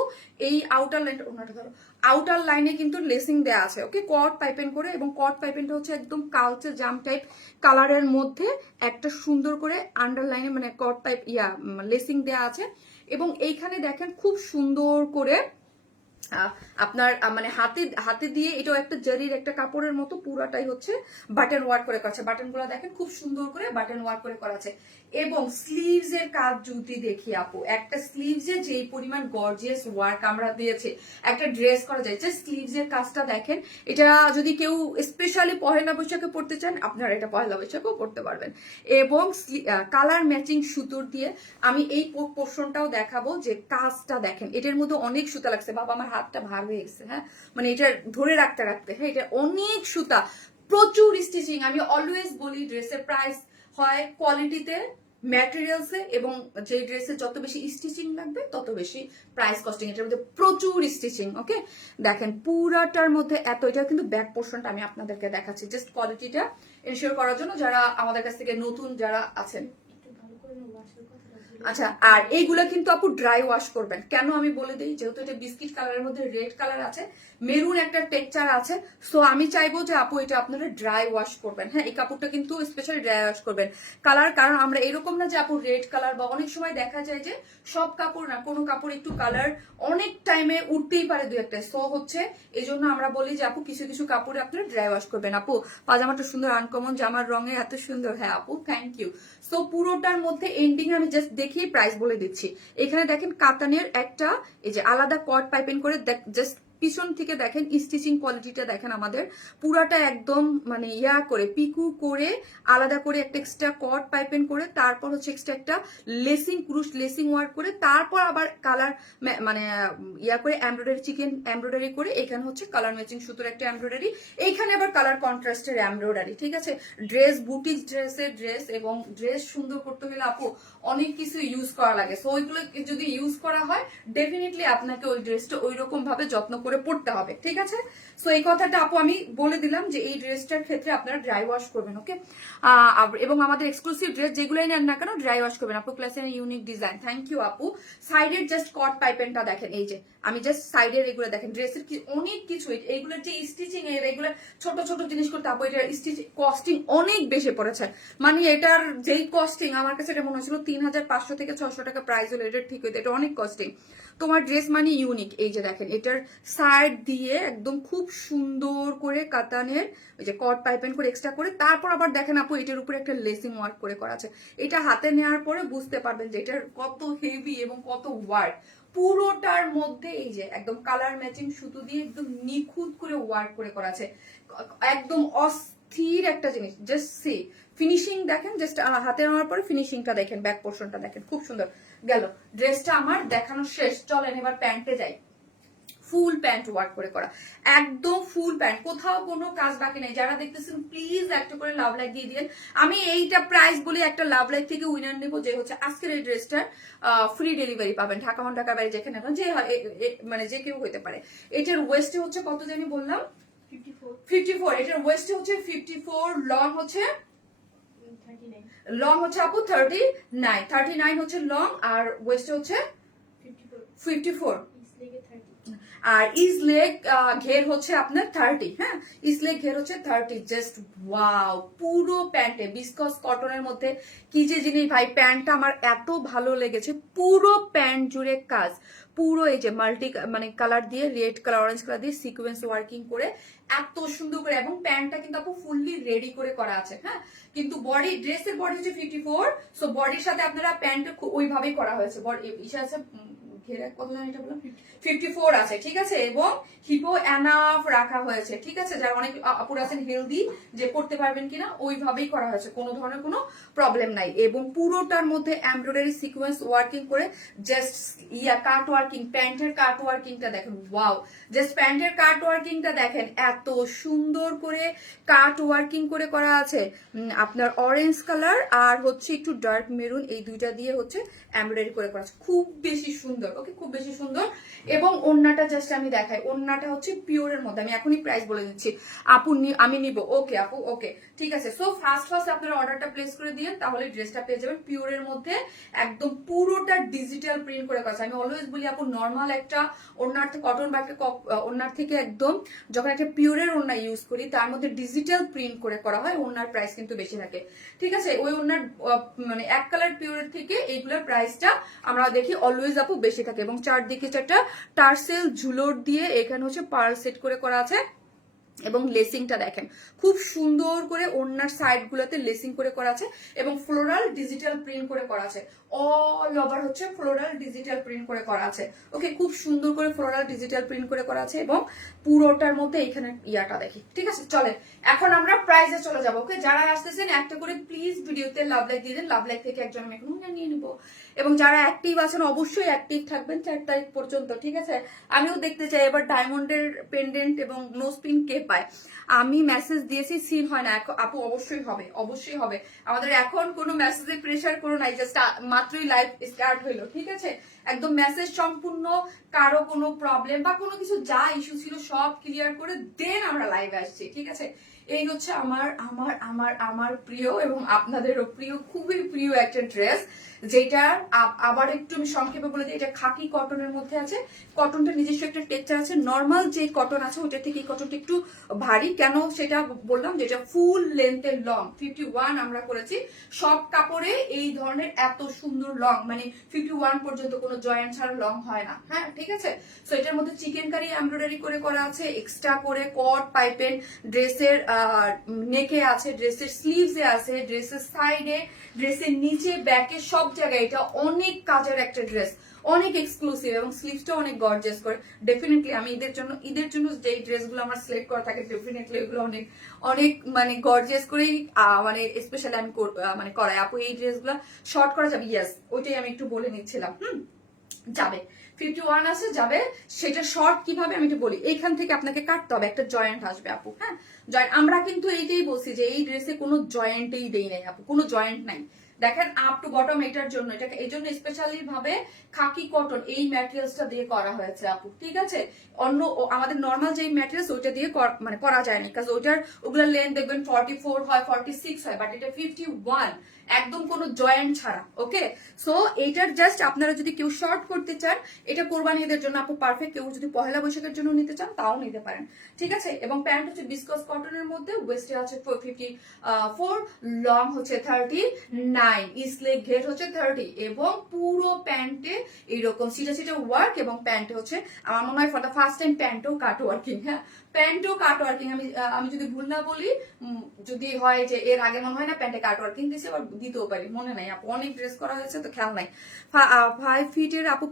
এই আউটার লাইনে কিন্তু লেসিং দেয়া আছে। ওকে, কট পাইপেন করে, এবং কট পাইপেনটা হচ্ছে একদম কালচে জাম টাইপ কালারের মধ্যে একটা সুন্দর করে আন্ডারলাইনে মানে কট পাইপ লেসিং দেয়া আছে। এবং এইখানে দেখেন খুব সুন্দর করে আপনার মানে হাতে দিয়ে, এটাও একটা জারির একটা কাপড়ের মতো, পুরাটাই হচ্ছে বাটন ওয়ার্ক করে করা আছে। বাটনগুলো দেখেন খুব সুন্দর করে বাটন ওয়ার্ক করে করা আছে। এবং স্লিভস এর কাজ যদি দেখি আপু, একটা স্লিভস এ যেই পরিমাণ গর্জিয়াস ওয়ার্ক আমরা দিয়েছি, একটা ড্রেস করা যায়, যে স্লিভস এর কাজটা দেখেন। এটা যদি কেউ স্পেশালি পহেলা বৈশাখে পড়তে চান, আপনারা এটা পহেলা বৈশাখেও পড়তে পারবেন। এবং কালার ম্যাচিং সুতোর দিয়ে আমি এই পোর্শনটাও দেখাবো, যে কাজটা দেখেন, এটার মধ্যে অনেক সুতা লাগছে। বাবা আমার হাতটা ভার হয়ে গেছে, হ্যাঁ, মানে এটা ধরে রাখতে রাখতে, হ্যাঁ, এটা অনেক সুতা, প্রচুর স্টিচিং। আমি অলওয়েজ বলি ড্রেসের প্রাইস হয় কোয়ালিটিতে, ম্যাটেরিয়ালসে, এবং যে ড্রেসে যত বেশি স্টিচিং লাগবে তত বেশি প্রাইস কস্টিং। এটার মধ্যে প্রচুর স্টিচিং। ওকে, দেখেন পুরাটার মধ্যে এত, এটা কিন্তু ব্যাক পোর্শনটা আমি আপনাদেরকে দেখাচ্ছি জাস্ট কোয়ালিটিটা এনশিওর করার জন্য, যারা আমাদের কাছ থেকে নতুন যারা আছেন। আচ্ছা, আর এইগুলা কিন্তু আপু ড্রাই ওয়াশ করবেন। কেন আমি বলে দিই, যেহেতু এটা বিস্কিট কালারের মধ্যে রেড কালার আছে, মেরুন একটা টেক্সচার আছে, সো আমি চাইবো যে আপু এটা আপনারা ড্রাই ওয়াশ করবেন। হ্যাঁ, এই কাপড়টা কিন্তু স্পেশালি ড্রাই ওয়াশ করবেন। কালার, কারণ আমরা এরকম না যে আপু রেড কালার, বা অনেক সময় দেখা যায় যে সব কাপড় না, কোনো কাপড় একটু কালার অনেক টাইমে উঠতেই পারে দু একটা, সো হচ্ছে এই জন্য আমরা বলি যে আপু কিছু কিছু কাপড়ে আপনারা ড্রাই ওয়াশ করবেন। আপু পাজামাটা সুন্দর, আনকমন জামার রঙে এত সুন্দর। হ্যাঁ আপু, থ্যাংক ইউ। সো পুরোটার মধ্যে এন্ডিং আমি জাস্ট দেখিয়ে প্রাইস বলে দিচ্ছি। এখানে দেখেন কাতানের একটা এই যে আলাদা কট পাইপিং করে, জাস্ট পিছন থেকে দেখেন স্টিচিং কোয়ালিটিটা দেখেন, আমাদের পুরাটা একদম মানে ইয়া করে পিকু করে আলাদা করে একটা এক্সট্রা কট পাইপেন করে, তারপর হচ্ছে এক্সট্রা একটা লেসিং ক্রুশ লেসিং ওয়ার্ক করে, তারপর আবার কালার মানে ইয়া করে এমব্রয়ডারি চিকেন এমব্রয়ডারি করে, এখানে হচ্ছে কালার ম্যাচিং সুতোর একটা এমব্রয়ডারি, এইখানে আবার কালার কন্ট্রাস্টের এমব্রয়ডারি। ঠিক আছে, ড্রেস বুটিক ড্রেসের ড্রেস, এবং ড্রেস সুন্দর করতে হলে আপু অনেক কিছু ইউজ করা লাগে, সো ওইগুলো যদি ইউজ করা হয় ডেফিনেটলি আপনাকে ওই ড্রেসটা ওই রকম ভাবে যত্ন করে পড়তে হবে। ঠিক আছে, সো এই কথাটা আপু আমি বলে দিলাম যে এই ড্রেসটার ক্ষেত্রে আপনারা ড্রাই ওয়াশ করবেন। ওকে, এবং আমাদের এক্সক্লুসিভ ড্রেস যেগুলোই নেন না কেন ড্রাই ওয়াশ করবেন। আপু ক্লাসের ইউনিক ডিজাইন, থ্যাংক ইউ আপু। সাইডের জাস্ট কট পাইপেনটা দেখেন, এই যে আমি জাস্ট সাইডের এগুলো দেখেন, ড্রেসের কি অনেক কিছু, এইগুলোর যে স্টিচিং এর এগুলো ছোট ছোট জিনিস করতে আপু এটার স্টিচিং কস্টিং অনেক বেশি পড়েছে। মানে এটার যেই কস্টিং আমার কাছে এটা মনে হচ্ছিল 3500 থেকে 600 টাকা প্রাইস হলো, এটা ঠিক হইতো, এটা অনেক কস্টিং। তোমার ড্রেস মানে ইউনিক। এই যে দেখেন এটার সাইড দিয়ে একদম খুব সুন্দর করে কাতানের ওই যে কট পাইপেন করে এক্সট্রা করে, তারপর আবার দেখেন আপু এটার উপরে একটা লেসিং ওয়ার্ক করে করা আছে। এটা হাতে নেওয়ার পরে বুঝতে পারবেন যে এটার কত হেভি এবং কত ওয়ার্ক। পুরোটার মধ্যে এই যে একদম কালার ম্যাচিং সুতো দিয়ে একদম নিখুঁত করে ওয়ার্ক করে করা আছে, একদম অস্থির একটা জিনিস। জাস্ট সি ফিনিশিং দেখেন, জাস্ট হাতে নেওয়ার পরে ফিনিশিংটা দেখেন, ব্যাক পোর্শনটা দেখেন, খুব সুন্দর। গেল ড্রেসটা আমার দেখানো শেষ, চলেন এবার প্যান্টে যাই। ফুল প্যান্ট ওয়ার্ক করে করা, একদম ফুল প্যান্ট, কোথাও কোনো কাজ বাকি নেই। যারা দেখতেছেন প্লিজ একটা করে লাভ লাইক দিয়ে দিন। আমি এইটা প্রাইস বলে একটা লাভ লাইক থেকে উইনার নেবো, যে হচ্ছে আজকের এই ড্রেসটার ফ্রি ডেলিভারি পাবেন, ঢাকা হন ঢাকা বাইরে যেখানে যে মানে যে কেউ হইতে পারে। এটার ওয়েস্টে হচ্ছে কত জানি বললাম 54, এটার ওয়েস্টে হচ্ছে 54, লং হচ্ছে আপু 39 হচ্ছে লং, আর ওয়েস্টে হচ্ছে 54, আর ইজ লেগ ঘের হচ্ছে আপনার 30। হ্যাঁ, ইজ লেগ ঘের হচ্ছে 30। জাস্ট ওয়াও, পুরো প্যান্টে বিসকস কটনের মধ্যে কি যে জিনিস ভাই, প্যান্টটা আমার এত ভালো লেগেছে। পুরো প্যান্ট জুড়ে কাজ, পুরো এই যে মাল্টি মানে কালার দিয়ে, রেড কালার অরেঞ্জ কালার দিয়ে সিকোয়েন্স ওয়ার্কিং করে এত সুন্দর করে, এবং প্যান্টটা কিন্তু আপু ফুললি রেডি করে করা আছে। হ্যাঁ, কিন্তু বডি ড্রেসের বডি হচ্ছে 54, সো বডির সাথে আপনারা প্যান্ট ওইভাবেই করা হয়েছে। বডি ইসে আছে কত জানি এটা বললাম 54 আছে। ঠিক আছে, এবং হিপো এনাফ রাখা হয়েছে। ঠিক আছে, যারা অনেক আপুরা আছেন হেলদি যে করতে পারবেন কিনা, ওইভাবেই করা হয়েছে, কোনো ধরনের কোনো প্রবলেম নাই। এবং পুরোটার মধ্যে এমব্রয়ডারি সিকোয়েন্স ওয়ার্কিং করে, জাস্ট কাট ওয়ার্কিং, প্যান্টের কাট ওয়ার্কিংটা দেখেন, ওয়াও, জাস্ট প্যান্টের কাট ওয়ার্কিংটা দেখেন, এত সুন্দর করে কাট ওয়ার্কিং করে করা আছে। আপনার অরেঞ্জ কালার আর হচ্ছে একটু ডার্ক মেরুন, এই দুইটা দিয়ে হচ্ছে এমব্রয়ডারি করে করা আছে, খুব বেশি সুন্দর। ওকে, খুব বেশি সুন্দর। এবং ওন্নাটা জাস্ট আমি দেখাই, ওন্নাটা হচ্ছে পিওরের মধ্যে, আমি এখনই প্রাইস বলে দিচ্ছি। আপু আমি নিব, ওকে আপু, ওকে ঠিক আছে। সো ফার্স্ট আপনারা অর্ডারটা প্লেস করে দিন, তাহলে ড্রেসটা পেয়ে যাবেন পিওরের মধ্যে, একদম পুরোটা ডিজিটাল প্রিন্ট করে করা আছে। আমি অলওয়েজ বলি আপু নর্মাল একটা ওন্নার থেকে, কটন বা একটা ওন্নার থেকে একদম যখন একটা পিওরের ওন্না ইউজ করি, তার মধ্যে ডিজিটাল প্রিন্ট করে করা হয়, ওন্নার প্রাইস কিন্তু বেশি থাকে। ঠিক আছে, ওই ওন্নার মানে এক কালার পিওরের থেকে এইগুলোর প্রাইসটা আমরা দেখি অলওয়েজ আপু বেশি থাকে। এবং চারদিকে চারটা টার্সেল ঝুলোর দিয়ে এখানে হচ্ছে পার্ল সেট করে করা আছে, এবং লেসিংটা দেখেন খুব সুন্দর করে ওড়নার সাইড গুলোতে লেসিং করে করা আছে এবং ফ্লোরাল ডিজিটাল প্রিন্ট করে করা আছে। অল ওভার হচ্ছে ফ্লোরাল ডিজিটাল প্রিন্ট করে করা আছে। ওকে, খুব সুন্দর করে ফ্লোরাল ডিজিটাল প্রিন্ট করে করা আছে এবং পুরোটার মধ্যে এখানে ইয়াটা দেখি। ঠিক আছে, চলেন এখন আমরা প্রাইজে চলে যাবো। ওকে, যারা আসতেছেন একটা করে প্লিজ ভিডিওতে লাভ লাইক দিয়ে দেন। লাভ লাইক থেকে একজন আমি এখন নিয়ে নিব এবং যারা অ্যাক্টিভ আছেন অবশ্যই অ্যাক্টিভ থাকবেন 4 তারিখ পর্যন্ত। ঠিক আছে, আমিও দেখতে চাই এবার ডায়মন্ডের পেন্ডেন্ট এবং নোজ পিন কে পায়। আমি মেসেজ দিয়েছি, সিন হয় না। আপু অবশ্যই হবে, অবশ্যই হবে। আমাদের এখন কোনো মেসেজে প্রেসার করো নাই, জাস্ট মাত্রই লাইভ স্টার্ট হইলো। ঠিক আছে, একদম মেসেজ সম্পূর্ণ, কারো কোনো প্রবলেম বা কোনো কিছু যা ইস্যু ছিল সব ক্লিয়ার করে দেন আমরা লাইভে আসছি। ঠিক আছে, এই হচ্ছে আমার আমার আমার আমার প্রিয় এবং আপনাদেরও প্রিয়, খুবই প্রিয় একটা ড্রেস, যেটা আবার একটু আমি সংক্ষেপে বলে দিই। এটা খাকি কটনের মধ্যে আছে। কটনটা নিজস্ব একটা টেক্সচার আছে। নর্মাল যে কটন আছে ওটা থেকে এই কটনটা একটু ভারী। কেন সেটা বললাম, যেটা ফুল লেন্থের লং 51 আমরা করেছি। সব কাপড়ে এই ধরনের এত সুন্দর লং, মানে 51 পর্যন্ত কোনো জয়েন্ট ছাড়া লং হয় না। হ্যাঁ, ঠিক আছে। সো এটার মধ্যে চিকেন কারি এমব্রয়ডারি করে করা আছে, এক্সট্রা করে কট পাইপেন ড্রেসের নেকে আছে, ড্রেসের স্লিভসে আছে, ড্রেসের সাইডে, ড্রেসের নিচে, ব্যাকে, সব জায়গায়। এটা অনেক কাজের একটা ড্রেস, অনেক এক্সক্লুসিভ এবং স্লিভসটা অনেক গর্জিয়াস করে। ডেফিনেটলি আমি ঈদের জন্য যে ড্রেসগুলো আমার সিলেক্ট করা থাকে ডেফিনেটলি এগুলো অনেক অনেক মানে গর্জিয়াস করেই মানে স্পেশালি আমি মানে করাই। আপু এই ড্রেসগুলো শর্ট করা যাবে? ইয়েস, ওইটাই আমি একটু বলে নিচ্ছিলাম। যাবে 51 আছে, যাবে। সেটা শর্ট কিভাবে আমি একটু বলি। এইখান থেকে আপনাকে কাটতে হবে, একটা জয়েন্ট আসবে আপু। হ্যাঁ, জয়েন্ট আমরা কিন্তু এইটাই বলছি যে এই ড্রেসে কোনো জয়েন্টেই দেই নাই আপু, কোনো জয়েন্ট নাই। দেখেন আপ টু বটম এটার জন্য, এটাকে এই জন্য স্পেশালি ভাবে খাকি কটন এই ম্যাটেরিয়ালসটা দিয়ে করা হয়েছে আপু। ঠিক আছে, অন্য আমাদের নর্মাল যে ম্যাটেরিয়ালস ওইটা দিয়ে মানে করা যায় না, কারণ ওগুলা লেন্থ দেখবেন 44 হয়, 46 হয়, বাট এটা 51 একদম কোনো জয়েন্ট ছাড়া। ওকে, সো এইটার জাস্ট আপনারা যদি কেউ শর্ট করতে চান, এটা কোরবানি ঈদের জন্য আপু পারফেক্ট। কেউ যদি পহেলা বৈশাখের জন্য নিতে চান তাও নিতে পারেন। ঠিক আছে, এবং প্যান্ট হচ্ছে বিসকস কটনের মধ্যে, ওয়েস্টে আছে 54, লং হচ্ছে 39, ইসলে ঘের হচ্ছে 30 এবং পুরো প্যান্টে এইরকম সিটা সিটা ওয়ার্ক এবং প্যান্টে হচ্ছে আমার মনে হয় ফর দ্য ফার্স্ট টাইম প্যান্টও কাট ওয়ার্কিং। হ্যাঁ, প্যান্টও কাট ওয়ার্কিং। আমি যদি ভুল না বলি, যদি হয় যে এর আগে মনে হয় না প্যান্টে কাট ওয়ার্কিং দিয়েছে, আবার দিতেও পারি, মনে নাই আপু, অনেক ড্রেস করা হয়েছে তো খেয়াল নাই। 5 ফিটের আপু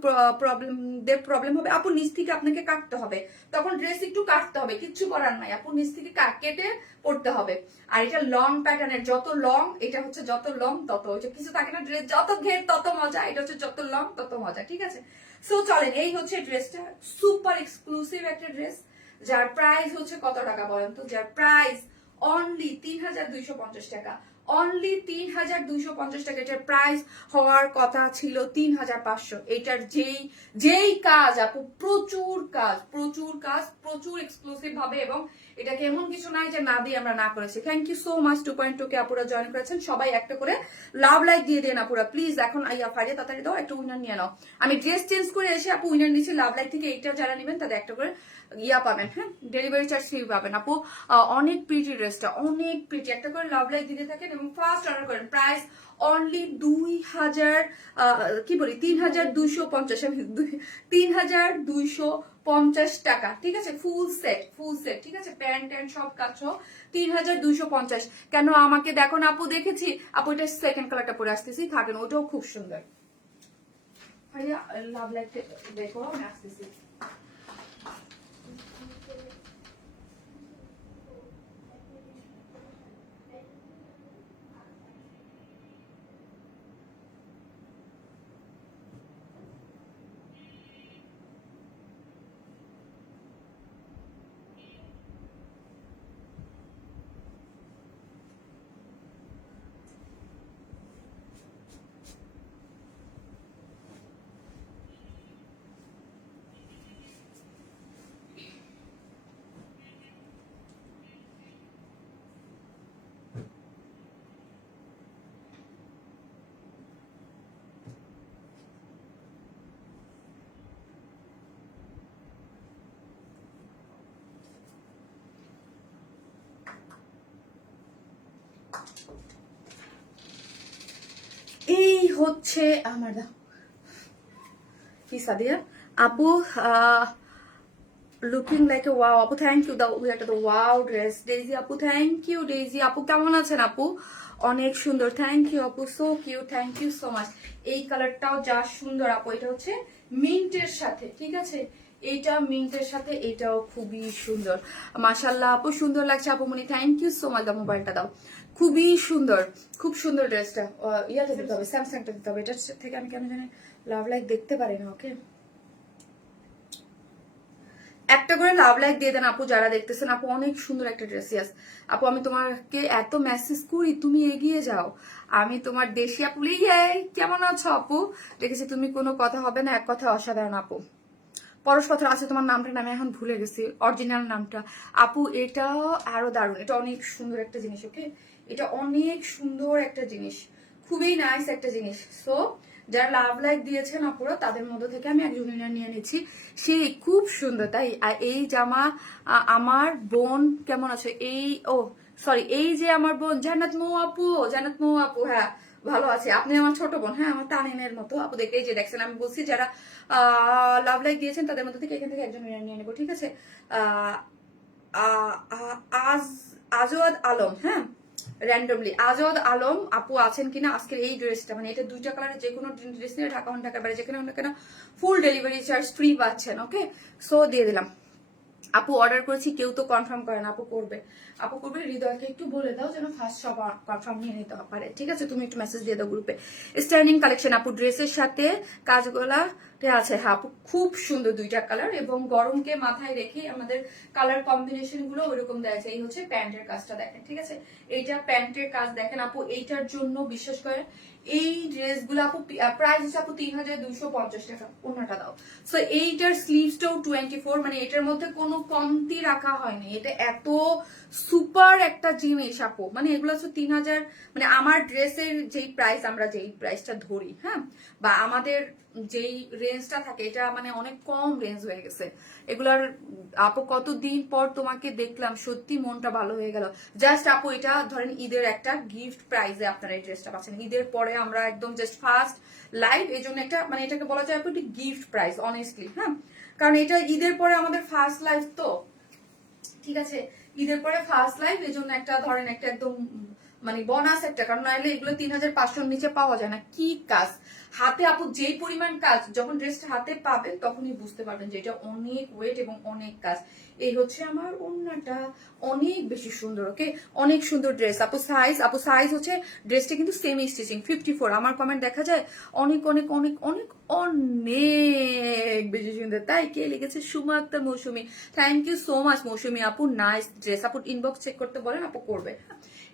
প্রবলেম হবে আপু, নিচ থেকে আপনাকে কাটতে হবে, তখন ড্রেস একটু কাটতে হবে, কিচ্ছু করার নাই আপু, নিচ থেকে কেটে পড়তে হবে। আর এটা লং প্যাটার্নের, যত লং এটা হচ্ছে যত লং তত হচ্ছে কিছু থাকে না, ড্রেস যত ঘের তত মজা, এটা হচ্ছে যত লং তত মজা। ঠিক আছে, সো চলেন, এই হচ্ছে ড্রেসটা, সুপার এক্সক্লুসিভ একটা ড্রেস, যার প্রাইস হচ্ছে কত টাকা বলেন তো? যার প্রাইস অনলি 3250 টাকা, অনলি 3250 টাকা। এটার প্রাইস হওয়ার কথা ছিল 3500। এটার যেই কাজ আপু, প্রচুর কাজ, প্রচুর কাজ, প্রচুর এক্সক্লুসিভ ভাবে, এবং এটাকে এমন কিছু নাই যে না দিয়ে আমরা না করেছি। থ্যাংক ইউ সো মাচ 2.2 কে আপুরা জয়েন করেছেন। সবাই একটা করে লাভ লাইক দিয়ে দেন আপুরা প্লিজ। এখন আইয়া ফাইজে তাড়াতাড়ি দাও, একটা উইনার নিয়ে নাও। আমি ড্রেস চেঞ্জ করে এসে আপু উইনার নিচ্ছি লাভ লাইক থেকে। এইটা যারা নেবেন তাদের একটা করে ইয়া পাবেন। হ্যাঁ, ডেলিভারি চার্জ ফ্রি পাবেন আপু। অনেক প্রিটি ড্রেসটা, অনেক প্রিটি। একটা করে লাভ লাইক দিতে থাকেন এবং ফার্স্ট অর্ডার করেন। প্রাইস অনলি 2000 কি বলি 3250, 3250 টাকা। ঠিক আছে, ফুল সেট, ফুল সেট। ঠিক আছে, প্যান্ট ট্যান্ট সব কাজ 3250। কেন আমাকে দেখো না আপু, দেখেছি আপু, এটা সেকেন্ড কালারটা পরে আসতেছি, থাকেন, ওটাও খুব সুন্দর। ভাইয়া লাভ লাইক দেখো, আমি আসতেছি। এই হচ্ছে আমার কি সাদিয়া আপু, লুকিং লাইক এ ওয়াও আপু, থ্যাংক ইউ দাও একটা ওয়াও ড্রেস। ডেইজি আপু থ্যাংক ইউ। ডেইজি আপু কেমন আছেন আপু? অনেক সুন্দর, থ্যাংক ইউ আপু, so cute, thank you so much. এই কালারটাও যা সুন্দর আপু, এটা হচ্ছে মিন্টের সাথে, ঠিক আছে, এইটা মিন্টের সাথে, এটাও খুবই সুন্দর। মাশাল্লাহ আপু, সুন্দর লাগছে আপু মনি, থ্যাংক ইউ সো মাচ। দাও মোবাইলটা দাও, খুবই সুন্দর, খুব সুন্দর ড্রেসটা। ইয়াতে দিতে হবে, স্যামসাংটা দিতে হবে। এটার থেকে আমি কেন জানি লাভ লাইক দেখতে পারি না। ওকে, একটা করে লাভ লাইক দিয়ে দেন আপু যারা দেখতেছেন। আপু অনেক সুন্দর একটা ড্রেস। ইয়াস আপু, আমি তোমাকে এত মেসেজ করি, তুমি এগিয়ে যাও। আমি তোমার দেশি আপু। ইয়ে, কেমন আছো আপু? দেখেছি তুমি কোনো কথা হবে না, এক কথা অসাধারণ আপু। পরশপত্র আছে তোমার নামটা, আমি এখন ভুলে গেছি অরিজিনাল নামটা আপু। এটাও আরো দারুণ, এটা অনেক সুন্দর একটা জিনিস। ওকে, এটা অনেক সুন্দর একটা জিনিস, খুবই নাইস একটা জিনিস। সো যারা লাভ লাইক দিয়েছেন আপুরা, তাদের মধ্যে থেকে আমি একজনের নিয়ে নিচ্ছি, সে খুব সুন্দর। তাই এই জামা আমার বোন কেমন আছে? এই সরি, এই যে আমার বোন জান্নাত মৌ আপু, জান্নাত মৌ আপু, হ্যাঁ ভালো আছে। আপনি আমার ছোট বোন, হ্যাঁ আমার টানিনের মতো আপু। দেখে এই যে দেখছেন, আমি বলছি যারা লাভ লাইক দিয়েছেন তাদের মধ্যে থেকে এখান থেকে একজন নিয়ে নেবো, ঠিক আছে। আহ আজ আজওয়াদ আলম, হ্যাঁ র্যান্ডমলি আজওয়াদ আলম আপু আছেন কিনা আজকের এই ড্রেসটা, মানে এটা দুইটা কালারের যে কোনো ড্রেস নিয়ে ঢাকা ঢাকার বাইরে যেখানে না কেন ফুল ডেলিভারি চার্জ ফ্রি পাচ্ছেন। ওকে, সো দিয়ে দিলাম আপু। অর্ডার করেছি, কেউ তো কনফার্ম করে না। আপু করবে, আপু করবে। হৃদয়কে একটু বলে দাও যেন ফার্স্ট সব কনফার্ম নিয়ে নিতে পারে, ঠিক আছে। তুমি একটু মেসেজ দিয়ে দাও গ্রুপে। স্ট্যান্ডিং কালেকশন আপু, ড্রেসের সাথে কাজগোলা আছে, হ্যাঁ আপু খুব সুন্দর দুইটা কালার, এবং গরমকে মাথায় রেখে আমাদের কালার কম্বিনেশন গুলো ওইরকম দেওয়া আছে। এই হচ্ছে প্যান্টের কাজটা দেখেন, ঠিক আছে, এইটা প্যান্টের কাজ দেখেন আপু। এইটার জন্য বিশেষ করে এই ড্রেসগুলো আপু প্রাইস হচ্ছে আপু 3250 টাকা। ওনাটা দাও। সো এইটার স্লিভসটাও 24, মানে এটার মধ্যে কোনো কমতি রাখা হয়নি। এটা এত সুপার একটা জিনিস আপু, মানে এগুলো হচ্ছে 3000, মানে আমার ড্রেসের যেই প্রাইস, আমরা যেই প্রাইসটা ধরি, হ্যাঁ, বা আমাদের যেই রেঞ্জটা থাকে, এটা মানে অনেক কম রেঞ্জ হয়ে গেছে এগুলার। আপু কতদিন পর তোমাকে দেখলাম, সত্যি মনটা ভালো হয়ে গেল। জাস্ট আপু এটা ধরেন ঈদের একটা গিফট প্রাইজে আপনারা এই ড্রেসটা পাচ্ছেন। ঈদের পরে আমরা একদম জাস্ট ফার্স্ট লাইভ, এই জন্য একটা মানে এটাকে বলা যায় আপু গিফট প্রাইস অনেস্টলি, হ্যাঁ, কারণ এটা ঈদের পরে আমাদের ফার্স্ট লাইভ তো, ঠিক আছে, ঈদের পরে ফার্স্ট লাইভ, এই জন্য একটা ধরেন একটা একদম মানে বোনাস একটা, কারণ নাহলে এগুলো 3500 নিচে পাওয়া যায় না। কি কাজ হাতে আপু, যেই পরিমাণ কাজ, যখন ড্রেসটা হাতে পাবেন তখনই বুঝতে পারবেন যে এটা অনেক ওয়েট এবং অনেক কাজ। এই হচ্ছে আমার ওড়নাটা, অনেক বেশি সুন্দর। ওকে, অনেক সুন্দর ড্রেস আপু। সাইজ হচ্ছে ড্রেসটা কিন্তু সেমি স্টিচিং 54। আমার কমেন্ট দেখা যায় অনেক অনেক অনেক অনেক অনেক বেশি সুন্দর। তাই কে লিখেছে? সুমা আক্তার মৌসুমী, থ্যাংক ইউ সো মাচ মৌসুমী আপু, নাইস ড্রেস আপু। ইনবক্স চেক করতে বলেন, আপু করবে।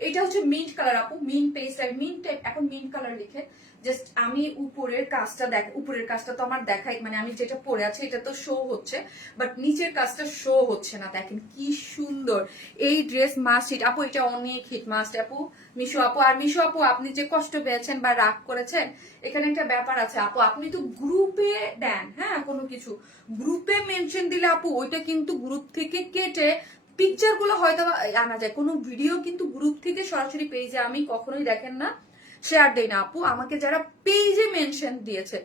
এটা হচ্ছে মিন্ট কালার আপু, মিন্ট পেস্ট আর মিন্ট টাইপ, এখন মিন্ট কালার লিখে জাস্ট আমি উপরের কাজটা উপরের কাজটা তো আমার দেখাই, মানে আমি যেটা পরে আছি এটা তো শো হচ্ছে, বাট নিচের কাজটা শো হচ্ছে না। দেখেন কি সুন্দর এই ড্রেস, মাস্ট হিট আপু, এটা অনেক হিট, মাস্ট আপু। মিশু আপু, আর মিশু আপু আপনি যে কষ্ট পেয়েছেন বা রাগ করেছেন, এখানে একটা ব্যাপার আছে আপু, আপনি তো গ্রুপে দেন, হ্যাঁ, কোনো কিছু গ্রুপে মেনশন দিলে আপু ওইটা কিন্তু গ্রুপ থেকে কেটে পিকচার গুলো হয়তো আনা যায়। কোনো ভিডিও কিন্তু গ্রুপ থেকে সরাসরি পেজে আমি কখনোই দেখেন না শেয়ার দেই না আপু। আমাকে যারা পেজে মেনশন দিয়েছে,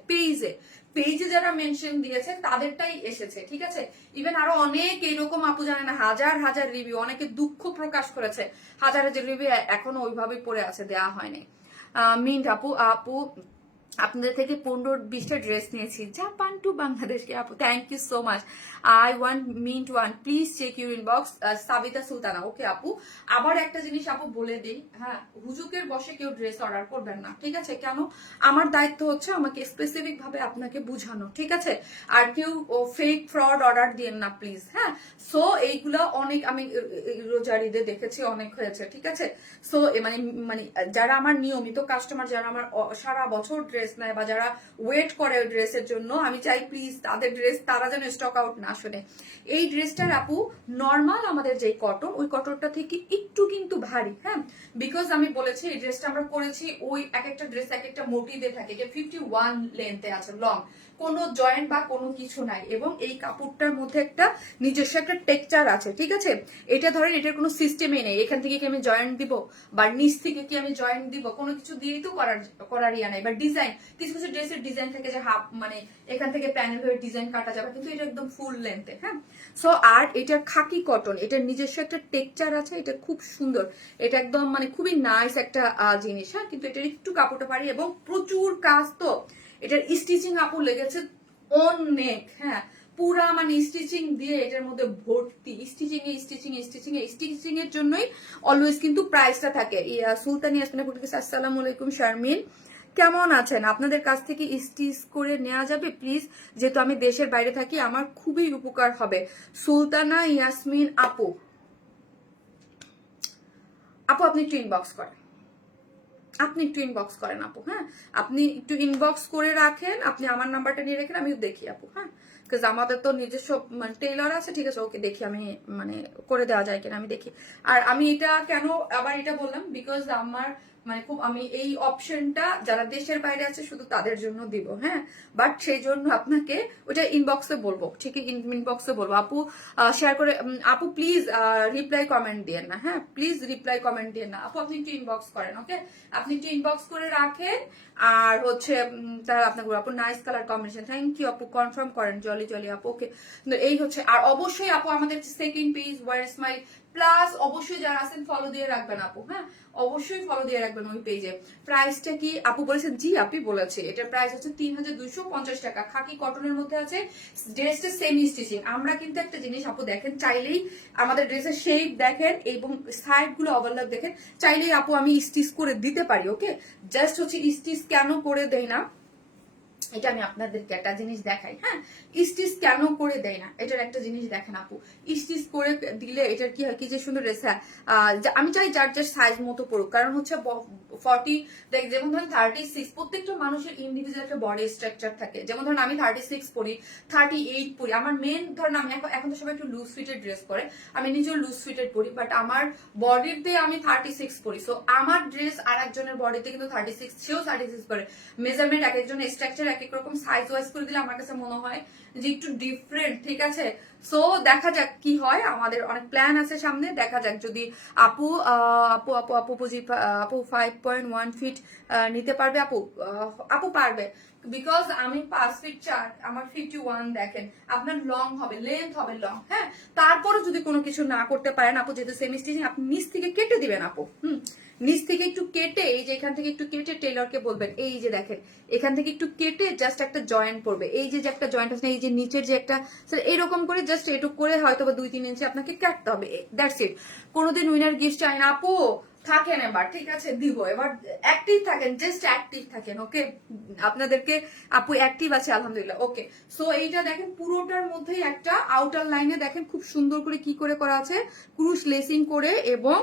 পেজে যারা মেনশন দিয়েছে তাদেরটাই এসেছে, ঠিক আছে। ইভেন আরো অনেক এইরকম আপু জানে না, হাজার হাজার রিভিউ, অনেকে দুঃখ প্রকাশ করেছে, হাজার হাজার রিভিউ এখনো ওইভাবে পড়ে আছে, দেওয়া হয়নি। মিন্ট আপু, আপনাদের থেকে 15-20টা ড্রেস নিয়েছি জাপান টু বাংলাদেশকে আপু, thank you so much. I want mint one, please check your inbox. Sabita Sultana, okay আপু। আবার একটা জিনিস আপু বলে দিই, হ্যাঁ, হুজুকের বসে কেউ ড্রেস অর্ডার করবেন না, ঠিক আছে। কেন? আমার দায়িত্ব হচ্ছে আমাকে স্পেসিফিক ভাবে আপনাকে বুঝানো, ঠিক আছে। আর কেউ ফেক ফ্রড অর্ডার দিয়েন না প্লিজ, হ্যাঁ। সো এইগুলো অনেক আমি রোজার ঈদে দেখেছি, অনেক হয়েছে, ঠিক আছে। সো মানে মানে যারা আমার নিয়মিত কাস্টমার, যারা আমার সারা বছর ড্রেস নেয় বা যারা ওয়েট করে ওই ড্রেসের জন্য, আমি চাই প্লিজ তাদের ড্রেস তারা যেন স্টক আউট না শুনে। এই ড্রেসটার আপু নর্মাল আমাদের যে কটন, ওই কটনটা থেকে একটু কিন্তু ভারী, হ্যাঁ, বিকজ আমি বলেছি এই ড্রেসটা আমরা করেছি ওই এক একটা ড্রেস এক একটা মোটিভে থাকে, 51 লেন্থে আছে, লং, কোনো জয়েন্ট বা কোনো কিছু নাই, এবং এই কাপড়টার মধ্যে একটা নিজস্ব একটা টেক্সচার আছে, ঠিক আছে। এটা ধরেন এটার কোনো সিস্টেমই নেই, এখান থেকে কি আমি জয়েন্ট দিব বা নিচ থেকে কি আমি জয়েন্ট দিব, কোনো কিছু দিয়েই তো করার ইয়া নাই, বা ডিজাইন ডিজাইন, কিছু কিছু ড্রেসের ডিজাইন থাকে যে হাফ মানে এখান থেকে প্যানেল হয়ে ডিজাইন কাটা যাবে, কিন্তু এটা একদম ফুল লেন্থে। হ্যাঁ, সো আর এটার খাকি কটন, এটার নিজস্ব একটা টেক্সচার আছে, এটা খুব সুন্দর, এটা একদম মানে খুবই নাইস একটা জিনিস। হ্যাঁ, কিন্তু এটার একটু কাপড়টা পারি এবং প্রচুর কাজ, তো এটার স্টিচিং আপু লেগেছে অনেক। হ্যাঁ, পুরা মানে স্টিচিং দিয়ে এটার মধ্যে ভর্তি, স্টিচিং এর জন্যই অলওয়েজ কিন্তু প্রাইসটা থাকে। সুলতানি ইয়াসমিন আপু বলতেছে আসসালামু আলাইকুম শারমিন, কেমন আছেন? আপনাদের কাছ থেকে স্টিচ করে নেওয়া যাবে প্লিজ, যেহেতু আমি দেশের বাইরে থাকি, আমার খুবই উপকার হবে। সুলতানা ইয়াসমিন আপু, আপনি একটু ইনবক্স করেন, আপু। হ্যাঁ, আপনি একটু ইনবক্স করে রাখেন, আপনি আমার নাম্বারটা নিয়ে রাখেন, আমি দেখি আপু। হ্যাঁ, বিকজ আমাদের তো নিজস্ব মানে টেইলর আছে, ঠিক আছে, ওকে দেখি আমি মানে করে দেওয়া যায় কিনা আমি দেখি। আর আমি এটা কেন আবার এটা বললাম, বিকজ আমার মানে খুব আমি এই অপশনটা যারা দেশের বাইরে আছে শুধু তাদের জন্য দিব। হ্যাঁ, বাট সেই জন্য আপনাকে ওটা ইনবক্সে বলবো, ঠিকই ইনবক্সে বলবো আপু, শেয়ার করে। আপু প্লিজ রিপ্লাই কমেন্ট দিয়েন না। হ্যাঁ, প্লিজ রিপ্লাই কমেন্ট দিয়েন না আপু, আপনি একটু ইনবক্স করেন। ওকে, আপনি একটু ইনবক্স করে রাখেন। আর হচ্ছে তারা আপনাকে আপু nice colour combination, thank you আপু, কনফার্ম করেন জলি আপু। ওকে, এই হচ্ছে। আর অবশ্যই আপু আমাদের second page war smile plus অবশ্যই যারা আছেন ফলো দিয়ে রাখবেন আপু। হ্যাঁ, অবশ্যই ফলো দিয়ে রাখবেন ওই পেজে। প্রাইসটা কি আপু বলেছেন? জি আপনি বলেছে, এটার প্রাইস হচ্ছে 3250 টাকা, খাকি কটনের মধ্যে আছে, ড্রেসটা সেমি স্টিচিং। আমরা কিন্তু একটা জিনিস আপু দেখেন, চাইলেই আমাদের ড্রেসের শেপ দেখেন এবং সাইড গুলো ওভারল্যাপ দেখেন, চাইলেই আপু আমি স্টিচ করে দিতে পারি। ওকে, জাস্ট হচ্ছে স্টিচ কেন করে দেয় না এটা আমি আপনাদেরকে একটা জিনিস দেখাই। হ্যাঁ, স্টিচ কেন করে দেয় না এটার একটা জিনিস দেখেন আপু, স্টিচ করে দিলে এটার কি হয়, কি যে সুন্দর ড্রেস। হ্যাঁ, আমি চাই যার যার সাইজ মতো পড়ুক, কারণ হচ্ছে 40 যেমন ধরেন 36, প্রত্যেকটা মানুষের ইন্ডিভিজুয়াল একটা বডি স্ট্রাকচার থাকে। যেমন ধরেন আমি 36 পরি, 38 পরি, আমার মেন ধরেন আমি এখন তো সবাই একটু লুজ ফিটেড ড্রেস পরে, আমি নিজেও লুজ ফিটেড পরি, বাট আমার বডির দিয়ে আমি 36 পরি। সো আমার ড্রেস আর একজনের বডিতে কিন্তু 36, সেও 36 পরে। মেজারমেন্ট এক একজনের স্ট্রাকচার এক এক রকম, সাইজ ওয়াইজ করে দিলে আমার কাছে মনে হয় যে একটু ডিফারেন্ট। ঠিক আছে, সো দেখা যাক কি হয়, আমাদের অনেক প্ল্যান আছে সামনে, দেখা যাক যদি আপু আপু আপু আপু বুঝি আপু 5.1 ফিট নিতে পারবে আপু। আপু পারবে, বিকজ আমি 5 ফিট 4, আমার 51 দেখেন, আপনার লং হবে, লেন্থ হবে লং। হ্যাঁ, তারপরে যদি কোনো কিছু না করতে পারেন আপু, যেহেতু সেমি স্টিচিং, আপনি নিচ থেকে কেটে দিবেন আপু। নিচ থেকে একটু কেটে, এই যে এখান থেকে একটু কেটে টেলরকে বলবেন, এই যে দেখেন এখান থেকে একটু কেটে জাস্ট একটা জয়েন্ট পড়বে, এই যে একটা জয়েন্ট আছে, এই যে নিচের যে একটা, এরকম করে জাস্ট এটুক করে হয়তো বা 2-3 ইঞ্চি আপনাকে কাটতে হবে, দ্যাটস ইট। কোনোদিন উইনার গিফট চাই না আপু, থাকেন এবার, ঠিক আছে দিব এবার, অ্যাক্টিভ থাকেন, জাস্ট অ্যাক্টিভ থাকেন। ওকে, আপনাদেরকে আপু অ্যাক্টিভ আছে আলহামদুলিল্লাহ। ওকে, সো এইটা দেখেন পুরোটার মধ্যেই একটা আউটার লাইনে দেখেন খুব সুন্দর করে কি করে করা আছে, ক্রুশ লেসিং করে, এবং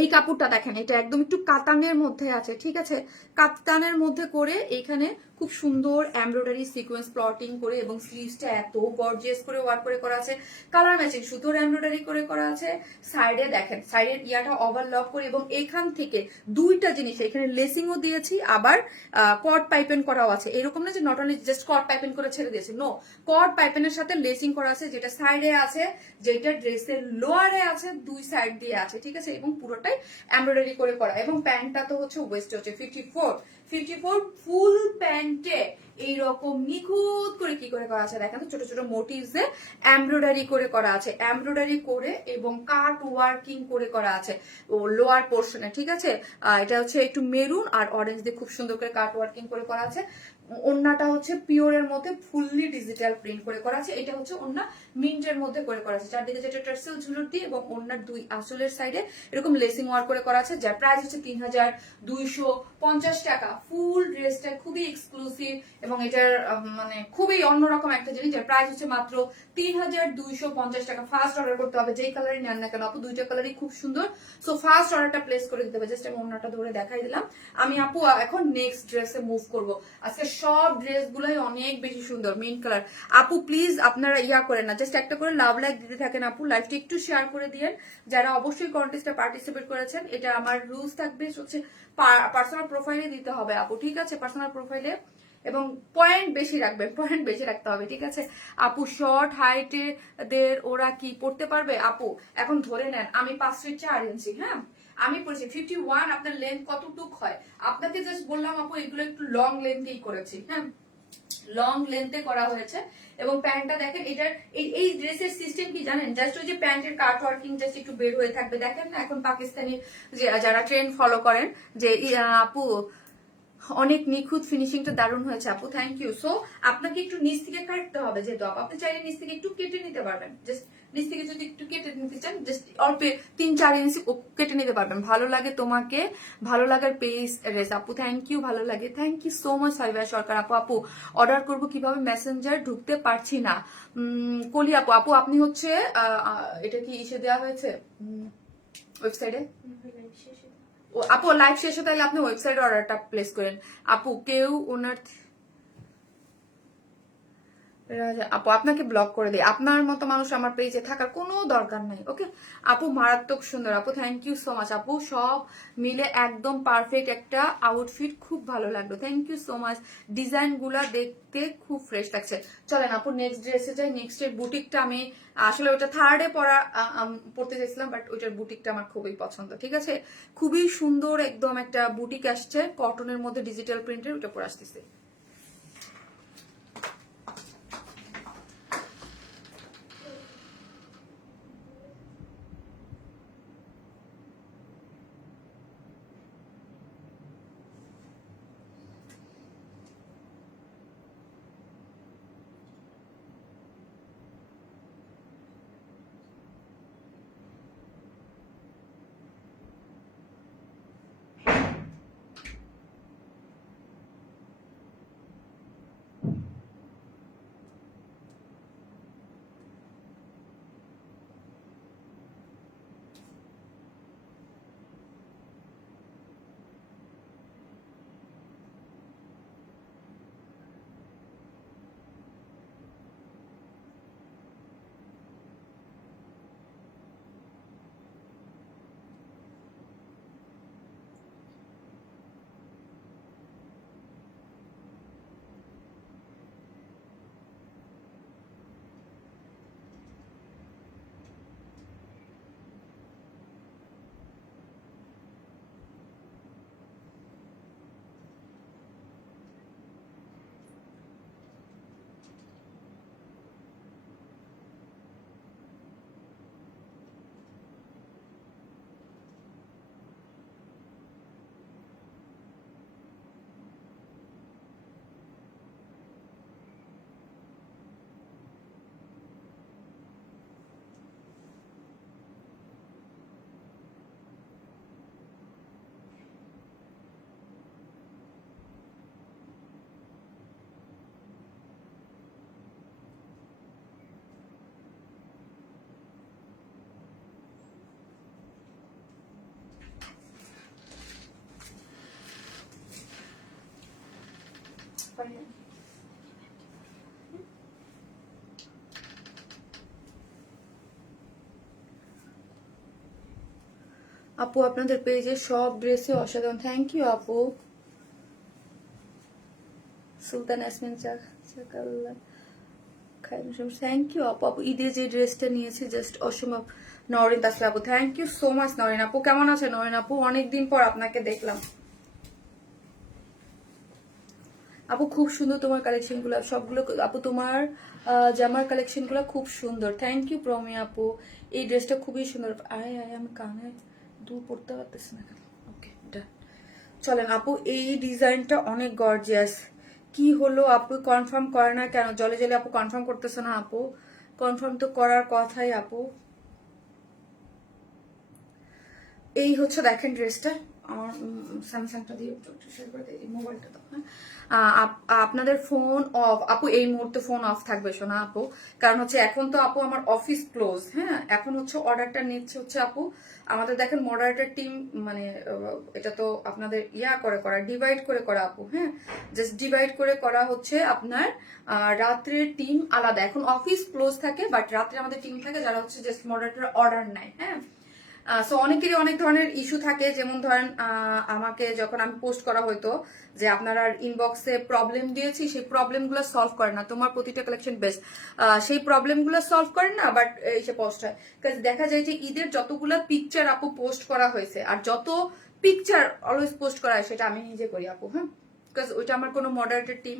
এই কাপড়টা দেখেন এটা একদম একটু কাতানের মধ্যে আছে। ঠিক আছে, কাতানের মধ্যে করে এখানে খুব সুন্দর এমব্রয়ডারি সিকোয়েন্স প্লটিং করে, এবং স্লিভসটা এত গর্জিয়াস করে ওয়ার্ক করে করা আছে, কালার ম্যাচিং সুতোর এমব্রয়ডারি করে করা আছে। সাইডে দেখেন, সাইডের ইয়াটা ওভারলক করে, এবং এখান থেকে দুইটা জিনিস, এখানে লেসিংও দিয়েছি, আবার কট পাইপেন করাও আছে। এরকম না যে নট অনলি জাস্ট কট পাইপেন করে ছেড়ে দিয়েছি, নো, কট পাইপেনের সাথে লেসিং করা আছে, যেটা সাইডে আছে, যেটা ড্রেসের লোয়ারে আছে, দুই সাইড দিয়ে আছে। ঠিক আছে, এবং পুরোটাই এমব্রয়ডারি করে করা, এবং প্যান্টটা তো হচ্ছে ওয়েস্ট হচ্ছে 54 ফুল প্যান্টে এইরকম নিখুঁত করে কি করে করা আছে দেখেন, ছোট ছোট মোটিভস এ এমব্রয়ডারি করে করা আছে, এমব্রয়ডারি করে এবং কাট ওয়ার্কিং করে করা আছে ও লোয়ার পোর্শনে। ঠিক আছে, এটা হচ্ছে একটু মেরুন আর অরেঞ্জ দিয়ে খুব সুন্দর করে কাট ওয়ার্কিং করে করা আছে। ওন্নাটা হচ্ছে পিওরের মধ্যে ফুললি ডিজিটাল প্রিন্ট করে করা আছে। এটা হচ্ছে ওন্না মিন্টের মধ্যে করে করা আছে, চারদিকে যেটা টার্সেল ঝুলুর দিয়ে, এবং ওন্নার দুই আসলের সাইডে এরকম লেসিং ওয়ার্ক করে করা আছে, যার প্রাইস হচ্ছে 3250 টাকা। ফুল ড্রেসটা খুবই এক্সক্লুসিভ, এবং এটার মানে খুবই অন্যরকম একটা জিনিস, যার প্রাইস হচ্ছে মাত্র 3250 টাকা। ফার্স্ট অর্ডার করতে হবে, যেই কালারই নেন না কেন আপু, দুইটা কালারই খুব সুন্দর। সো ফার্স্ট অর্ডারটা প্লেস করে দিতে হবে। জাস্ট আমি ওন্নাটা ধরে দেখাই দিলাম। আমি আপু এখন নেক্সট ড্রেসে মুভ করব। আজকে সব ড্রেস গুলাই অনেক বেশি সুন্দর, মেইন কালার। আপু প্লিজ আপনারা ইয়া করেন না, জাস্ট একটা করে লাভ লাইক দিতে থাকেন আপু, লাইভটা একটু শেয়ার করে দিয়েন যারা অবশ্যই কন্টেস্টে পার্টিসিপেট করেছেন। এটা আমার রুলস থাকবে হচ্ছে পার্সোনাল প্রোফাইলে দিতে হবে আপু। ঠিক আছে, পার্সোনাল প্রোফাইলে, এবং পয়েন্ট বেশি রাখবেন, পয়েন্ট বেশি রাখতে হবে। ঠিক আছে আপু, শর্ট হাইটে দের ওরা কি পড়তে পারবে আপু? এখন ধরে নেন আমি 5 ফিট 4 ইঞ্চি, হ্যাঁ আমি পরেছি 51। আপনার লেন্থ কতটুক হয় আপনাকে জাস্ট বললাম আপু, এগুলো একটু লং লেন্থেই করেছি, হ্যাঁ লং লেন্থে করা হয়েছে। এবং প্যান্টটা দেখেন, এটার এই ড্রেসের সিস্টেম কি জানেন, জাস্ট ওই যে প্যান্টের কাট ওয়ার্কিং জাস্ট একটু বের হয়ে থাকবে। দেখেন না এখন পাকিস্তানি যে যারা ট্রেন্ড ফলো করেন যে আপু অনেক নিখুঁত, ফিনিশিংটা দারুণ হয়েছে আপু, থ্যাংক ইউ। সো আপনাকে একটু নিচ থেকে কাটতে হবে, যেহেতু আপনি চাইলে নিচ থেকে একটু কেটে নিতে পারবেন, জাস্ট নিচ থেকে যদি একটু কেটে নিতে চান জাস্ট অল্প 3-4 ইঞ্চি কেটে নিতে পারবেন। ভালো লাগে তোমাকে, ভালো লাগার পেজ রেস আপু, থ্যাংক ইউ, ভালো লাগে, thank you so much Saiba সরকার আপু। আপু অর্ডার করব কিভাবে, মেসেঞ্জার ঢুকতে পারছি না। কলি আপু, আপু আপনি হচ্ছে এটা কি ইসে দেওয়া হয়েছে ওয়েবসাইটে? আপু লাইভ শেষে তাহলে আপনি ওয়েবসাইটে অর্ডারটা প্লেস করেন আপু। কেউ ওনার আপু আপনাকে ব্লক করে দেয়, আপনার মতো মানুষ আমার পেজে থাকার কোনো দরকার নাই, ওকে আপু। মারাত্মক সুন্দর আপু, থ্যাংক ইউ সো মাচ আপু, সব মিলে একদম পারফেক্ট একটা আউটফিট, খুব ভালো লাগলো, thank you so much. Design গুলা দেখতে খুব ফ্রেশ লাগছে। চলেন আপু নেক্সট ড্রেসে যাই। নেক্সট এর বুটিকটা আমি আসলে ওটা থার্ডে পড়তে চাইছিলাম, বাট ওইটার বুটিকটা আমার খুবই পছন্দ, ঠিক আছে। খুবই সুন্দর একদম একটা বুটিক আসছে কটনের মধ্যে ডিজিটাল প্রিন্টের, ওটা পরে আসতেছে। আপু আপনাদের পেজে সব ড্রেসে অসাধারণ, থ্যাংক ইউ আপু। সুলতান ইয়াসমিন চাকাল্লা, থ্যাংক ইউ আপু। আপু ঈদে যে ড্রেসটা নিয়েছি জাস্ট অসম্ভব। নরিন তাসলা আপু, thank you so much Norin আপু। কেমন আছে নরিন আপু, অনেকদিন পর আপনাকে দেখলাম আপু। খুব সুন্দর তোমার কালেকশন গুলো সবগুলো আপু, তোমার জামার কালেকশন গুলো খুব সুন্দর, থ্যাংক ইউ প্রমি আপু। এই ড্রেসটা খুবই সুন্দর। আয় আয় আমি কানে দূর পড়তে পারতেছি না, ওকে ডান। চলেন আপু, এই ডিজাইনটা অনেক গর্জিয়াস। কি হলো আপু কনফার্ম করে না কেন, জলে জলে আপু কনফার্ম করতেছে না আপু, কনফার্ম তো করার কথাই আপু। এই হচ্ছে দেখেন ড্রেসটা, আমার স্যামসাংটা দিয়ে মোবাইলটা তো আপনাদের ফোন অফ আপু, এই মুহূর্তে ফোন অফ থাকবে শোনা আপু, কারণ হচ্ছে এখন তো আপু আমার অফিস ক্লোজ, হ্যাঁ এখন হচ্ছে অর্ডারটা নিচ্ছে হচ্ছে আপু আমাদের, দেখেন মডারেটর টিম, মানে এটা তো আপনাদের করা ডিভাইড করে করা আপু, হ্যাঁ জাস্ট ডিভাইড করে করা হচ্ছে আপনার। রাত্রের টিম আলাদা, এখন অফিস ক্লোজ থাকে বাট রাত্রে আমাদের টিম থাকে যারা হচ্ছে জাস্ট মডারেটর অর্ডার নেয়, হ্যাঁ সো অনেকেরই অনেক ধরনের ইস্যু থাকে, যেমন ধরেন আমাকে যখন আমি পোস্ট করা হয়তো যে আপনারা ইনবক্সে প্রবলেম দিয়েছি, সেই প্রবলেমগুলো সলভ করে না, তোমার প্রতিটা কালেকশন বেস্ট, সেই প্রবলেমগুলো সলভ করে না, বাট এসে পোস্ট হয়। দেখা যায় যে ঈদের যতগুলো পিকচার আপু পোস্ট করা হয়েছে আর যত পিকচার অলওয়েজ পোস্ট করা হয় সেটা আমি নিজে করি আপু। হ্যাঁ, বিকজ ওইটা আমার কোনো মডারেটর টিম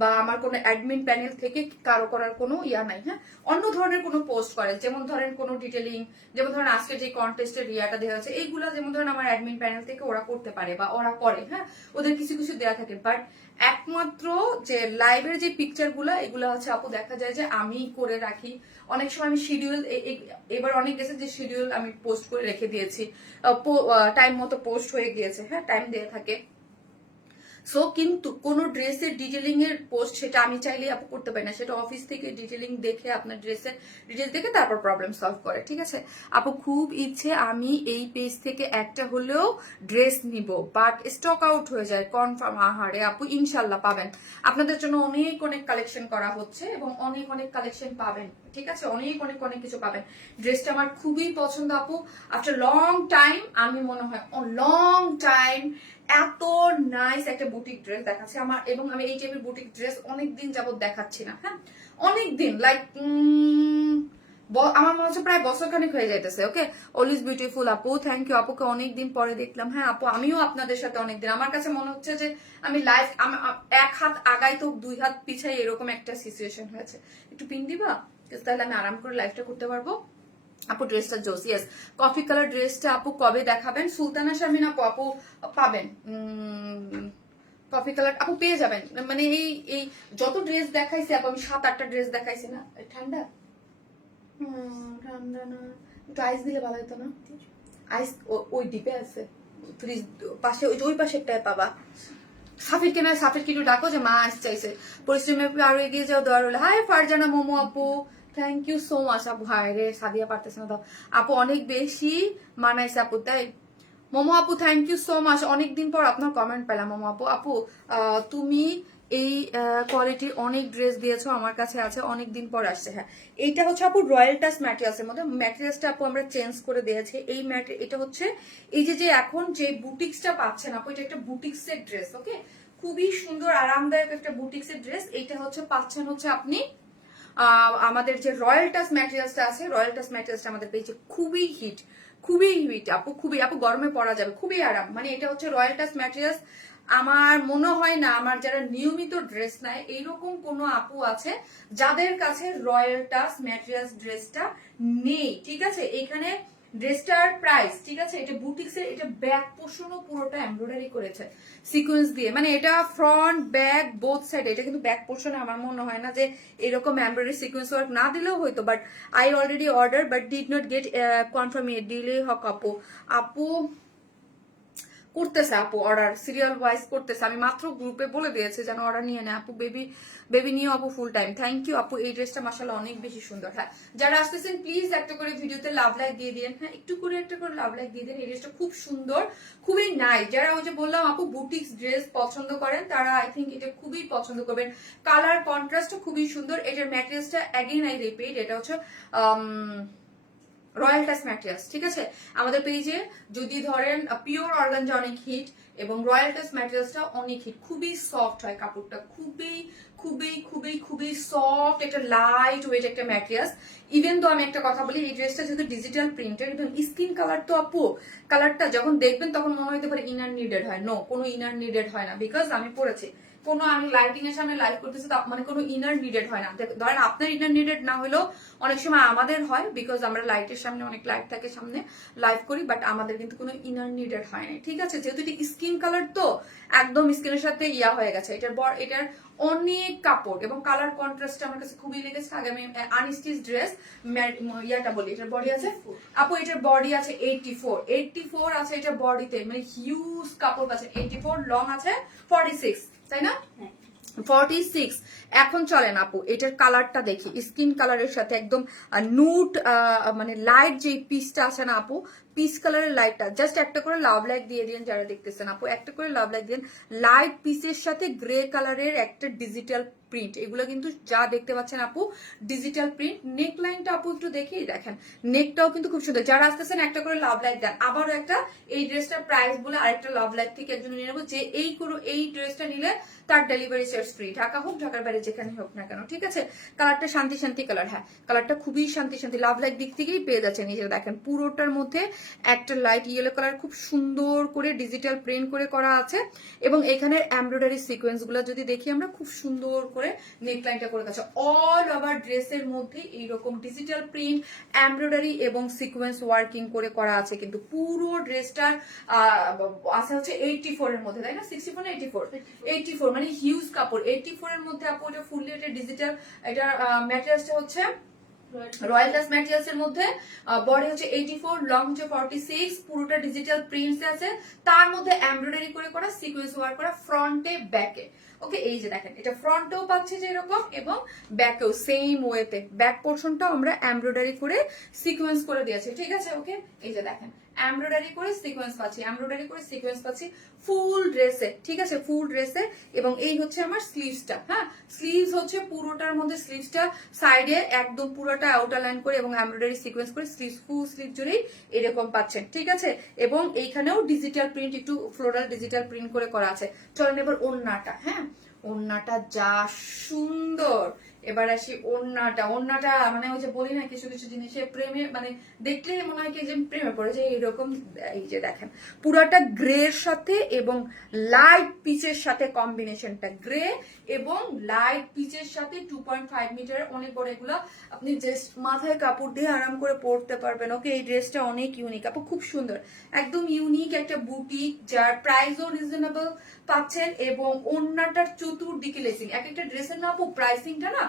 বা আমার কোনো অ্যাডমিন প্যানেল থেকে কারো করার কোনো ইয়া নাই। হ্যাঁ, অন্য ধরনের কোনো পোস্ট করে, যেমন ধরেন কোনো ডিটেলিং, যেমন ধরেন আজকে যে কন্টেস্টের ইয়াটা দেওয়া হয়েছে, এইগুলো যেমন ধরেন আমার অ্যাডমিন প্যানেল থেকে ওরা করতে পারে বা ওরা করে। হ্যাঁ, ওদের কিছু কিছু দেওয়া থাকে, বাট একমাত্র যে লাইভের যে পিকচার গুলা এগুলো হচ্ছে আপু দেখা যায় যে আমি করে রাখি। অনেক সময় আমি শিডিউল, এবার অনেক গেছে যে শিডিউল আমি পোস্ট করে রেখে দিয়েছি, টাইম মতো পোস্ট হয়ে গিয়েছে। হ্যাঁ, টাইম দেওয়া থাকে। সো কিন্তু কোনো ড্রেসের ডিটেলিং এর পোস্ট সেটা আমি চাইলে আপু করতে পারি না, সেটা অফিস থেকে ডিটেলিং দেখে আপনার ড্রেসের ডিটেল দেখে তারপর প্রবলেম সলভ করে। ঠিক আছে আপু, খুব ইচ্ছে আমি এই পেজ থেকে একটা হলেও ড্রেস নিব, বাট স্টক আউট হয়ে যায় কনফার্ম। আহারে আপু, ইনশাল্লাহ পাবেন, আপনাদের জন্য অনেক অনেক কালেকশন করা হচ্ছে এবং অনেক অনেক কালেকশন পাবেন। ঠিক আছে, অনেক অনেক অনেক কিছু পাবেন। ড্রেসটা আমার খুবই পছন্দ আপু, আফটার লং টাইম, আমি মনে হয় লং টাইম এত নাইস একটা বুটিক ড্রেস দেখাচ্ছে আমার, এবং আমি এই টাইপের বুটিক ড্রেস অনেকদিন যাবত দেখাচ্ছি না। হ্যাঁ, অনেকদিন, লাইক আমার মনে হচ্ছে প্রায় বছরখানেক হয়ে যাইতেছে। ওকে, অলওয়েজ বিউটিফুল আপু, থ্যাংক ইউ আপুকে অনেকদিন পরে দেখলাম। হ্যাঁ আপু, আমিও আপনাদের সাথে অনেকদিন, আমার কাছে মনে হচ্ছে যে আমি লাইফ এক হাত আগাই তো দুই হাত পিছাই, এরকম একটা সিচুয়েশন হয়েছে। একটু পিন দিবা, তাহলে আমি আরাম করে লাইফটা করতে পারবো। আপু ড্রেসটা জোস, ইয়েস। কফি কালার ড্রেসটা আপু কবে দেখাবেন? সুলতানা শারমিন আপু, আপু পাবেন কফি কালার আপু, পেয়ে যাবেন। মানে এই এই যত ড্রেস দেখাইছি আপু, আমি 7-8টা ড্রেস দেখাইছি না। ঠান্ডা ঠান্ডা না, একটু আইস দিলে ভালো হতো না? আইস ওই ডিপে আছে, ফ্রিজ পাশে, ওই পাশেরটায় পাবা। সাফিরকে না, সাফিরকে একটু ডাকো যে মা আইস চাইছে। পরিশ্রমে আরো এগিয়ে যাও, দেওয়ার হলে। হাই ফারজানা মোমো আপু, থ্যাংক ইউ সো মাচ আপু। হায় রে, সাদিয়া পারতেছে না দাও আপু, অনেক বেশি মানাইছে আপু, তাই মোমো আপু থ্যাংক ইউ সো মাচ। অনেকদিন পর আপনার কমেন্ট পেলাম মোমো আপু। আপু তুমি এই কোয়ালিটির অনেক ড্রেস দিয়েছো, আমার কাছে আছে, অনেকদিন পর আসছে। হ্যাঁ, এইটা হচ্ছে আপু রয়্যাল টাচ ম্যাটেরিয়ালসের মধ্যে, ম্যাটেরিয়ালসটা আপু আমরা চেঞ্জ করে দিয়েছি। এই এটা হচ্ছে এই যে এখন যে বুটিক্সটা পাচ্ছেন আপু, এটা একটা বুটিক্সের ড্রেস। ওকে, খুবই সুন্দর আরামদায়ক একটা বুটিক্সের ড্রেস। এইটা হচ্ছে পাচ্ছেন হচ্ছে আপনি আমাদের যে রয়্যাল টাচ ম্যাটেরিয়ালসটা আছে, রয়্যাল টাচ ম্যাটেরিয়ালসটা আমাদের পেয়েছে, খুবই হিট, খুবই হিট আপু, খুবই আপু গরমে পরা যাবে, খুবই আরাম। মানে এটা হচ্ছে রয়্যাল টাচ ম্যাটেরিয়ালস। আমার মনে হয় না আমার যারা নিয়মিত ড্রেস নেয় এইরকম কোনো আপু আছে যাদের কাছে রয়্যাল টাচ ম্যাটেরিয়ালস ড্রেসটা নেই। ঠিক আছে, এখানে ড্রেসটার প্রাইস, ঠিক আছে, এটা বুটিক্সের, এটা ব্যাক পোর্শনও পুরোটা এমব্রয়ডারি করেছে সিকোয়েন্স দিয়ে, মানে এটা ফ্রন্ট ব্যাক বোথ সাইড। এটা কিন্তু ব্যাক পোর্শনে আমার মনে হয় না যে এরকম এমব্রয়ডারি সিকোয়েন্স ওয়ার্ক না দিলেও হয়তো, but I already order but did not get confirm it, delay হক আপু। আপু করতেছে আপু, অর্ডার সিরিয়াল ওয়াইজ করতেছে, আমি মাত্র গ্রুপে বলে দিয়েছি যেন অর্ডার নিয়ে নেয় আপু। বেবি নিয়ে আপু ফুল টাইম, থ্যাংক ইউ আপু। এই ড্রেসটা মাশাআল্লাহ অনেক বেশি সুন্দর। হ্যাঁ, যারা আসতেছেন প্লিজ একটা করে ভিডিওতে লাভ লাইক দিয়ে দিন। হ্যাঁ, একটু করে একটা করে লাভ লাইক দিয়ে দিন। এই ড্রেসটা খুব সুন্দর, খুবই নাইস। যারা ওই যে বললাম আপু বুটিক্স ড্রেস পছন্দ করেন, তারা আই থিঙ্ক এটা খুবই পছন্দ করবেন। কালার কন্ট্রাস্টও খুবই সুন্দর। এটার ম্যাটেরিয়ালসটা অ্যাগেন আই রিপিট, এটা হচ্ছে রয়্যাল টাচ ম্যাটেরিয়ালস। ঠিক আছে, আমাদের পেজে যদি ধরেন পিওর অর্গানজা অনেক হিট এবং রয়্যাল টাচ ম্যাটেরিয়ালসটা অনেক হিট, খুবই সফট হয় কাপড়টা, খুবই খুবই খুবই খুবই সফট, একটা লাইট ওয়েট একটা ম্যাটেরিয়ালস। ইভেন তো আমি একটা কথা বলি, এই ড্রেসটা যেহেতু ডিজিটাল প্রিন্টের, কিন্তু স্কিন কালার তো আপু, কালারটা যখন দেখবেন তখন মনে হতে পারে ইনার নিডেড হয়। নো, কোনো ইনার নিডেড হয় না, বিকজ আমি পড়েছি কোনো, আমি লাইটিং এর সামনে লাইভ করতেছি মানে কোনো ইনার নিডেড হয় না। ধরেন আপনার ইনার নিডেড না হলেও অনেক সময় আমাদের হয়, বিকজ আমরা লাইটের সামনে, অনেক লাইট থাকে সামনে, লাইভ করি, বাট আমাদের কিন্তু কোনো ইনার নিডেড হয় না। ঠিক আছে, যেহেতু এটা স্কিন কালার তো একদম স্কিনের সাথে ইয়া হয়ে গেছে। এটার অনেক কাপড় এবং কালার কন্ট্রাস্ট আমার কাছে খুবই লেগেছে। আগে আমি আনস্টিচ ড্রেস ইয়াটা বলি, এটার বডি আছে আপু, এটার বডি আছে 84 আছে এটার বডিতে, মানে হিউজ কাপড় আছে। 84 লং আছে 46, তাই না? 46। এখন চলেন আপু এটার কালারটা দেখি, স্কিন কালারের সাথে একদম নুট মানে লাইট যে পিসটা আছে না আপু, পিচ কালারের লাইটটা জাস্ট একটা করে লাভ লাইট দিয়ে দিন যারা দেখতেছেন আপু, একটা করে লাভ লাইট দিন। লাইট পিসের সাথে গ্রে কালারের একটা ডিজিটাল প্রিন্ট, এগুলো কিন্তু যা দেখতে পাচ্ছেন আপু ডিজিটাল প্রিন্ট। নেক লাইনটা আপু একটু দেখেই দেখেন, নেকটাও কিন্তু খুব সুন্দর। যারা আসতেছেন একটা করে লাভ লাইট দেন। আবারও একটা এই ড্রেসটার প্রাইস বলে আরেকটা লাভ লাইট থেকে একজন নিয়ে নেবো, যে এই ড্রেসটা নিলে তার ডেলিভারি চার্জ ফ্রি, ঢাকা হোক ঢাকার বাইরে যেখানে হোক না কেন, ঠিক আছে। কালারটা শান্তি শান্তি কালার, হ্যাঁ কালারটা খুবই শান্তি শান্তি, লাভ লাইট দিক থেকেই পেয়ে যাচ্ছেন। নিজেরা দেখেন পুরোটার মধ্যে একটা লাইট ইয়েলো কালার খুব সুন্দর করে ডিজিটাল প্রিন্ট করে করা আছে, এবং এখানে এমব্রয়ডারি সিকোয়েন্স গুলো যদি দেখি আমরা খুব সুন্দর করে নেকলাইনটা করে গেছে। অল ওভার ড্রেসের মধ্যে এইরকম ডিজিটাল প্রিন্ট, এমব্রয়ডারি এবং সিকোয়েন্স ওয়ার্কিং করে করা আছে। কিন্তু পুরো ড্রেসটার আছে হচ্ছে 84 এর মধ্যে, তাই না? 64 না 84 মানে হিউজ কাপড়। 84 এর মধ্যে আপু এটা ফুললি এটা ডিজিটাল, এটা ম্যাটেরিয়ালসটা হচ্ছে রয়্যাল টাচ ম্যাটেরিয়ালস এর মধ্যে, বডি হচ্ছে 84, লং হচ্ছে 46, পুরোটা ডিজিটাল প্রিন্টস আছে, তার মধ্যে এমব্রয়ডারি করে করা, সিকোয়েন্স ওয়ার্ক করা ফ্রন্টে ব্যাকে। ওকে, এই যে দেখেন এটা ফ্রন্টেও পাচ্ছে যে এরকম, এবং ব্যাকেও সেম ওয়েতে ব্যাক পোর্শনটা আমরা এমব্রয়ডারি করে সিকোয়েন্স করে দিয়েছি, ঠিক আছে। ওকে, এই যে দেখেন এমব্রয়ডারি করে সিকোয়েন্স পাচ্ছি, এমব্রয়ডারি করে সিকোয়েন্স পাচ্ছি ফুল ড্রেসে, ঠিক আছে, ফুল ড্রেসে। এবং এই হচ্ছে আমার স্লিভসটা, হ্যাঁ স্লিভস হচ্ছে পুরোটার মধ্যে, স্লিভসটা সাইডে একদম পুরোটা আউটার লাইন করে এবং এমব্রয়ডারি সিকোয়েন্স করে স্লিভস ফুল স্লিভ জুড়েই এরকম পাচ্ছেন, ঠিক আছে। এবং এইখানেও ডিজিটাল প্রিন্ট, একটু ফ্লোরাল ডিজিটাল প্রিন্ট করে করা আছে। চলেন এবার ওড়নাটা, হ্যাঁ ওড়নাটা যা সুন্দর। এবার আসি ওড়নাটা, ওড়নাটা মানে ওই যে বলি না কিছু কিছু জিনিসে প্রেমে মানে দেখলেই মনে হয় কি যে প্রেমে পড়ে যায় এরকম। এই যে দেখেন পুরাটা গ্রের সাথে এবং লাইট পিচের সাথে কম্বিনেশনটা, গ্রে এবং লাইট পিচের সাথে 2.5 মিটার, অনেক বড়। এগুলো আপনি জাস্ট মাথায় কাপড় দিয়ে আরাম করে পরতে পারবেন। ওকে, এই ড্রেসটা অনেক ইউনিক আপু, খুব সুন্দর, একদম ইউনিক একটা বুটিক, যার প্রাইসও রিজনেবল পাচ্ছেন। এবং ওড়নাটার চতুর্দিকে লেসিং, এক একটা ড্রেসের না আপু প্রাইসিংটা না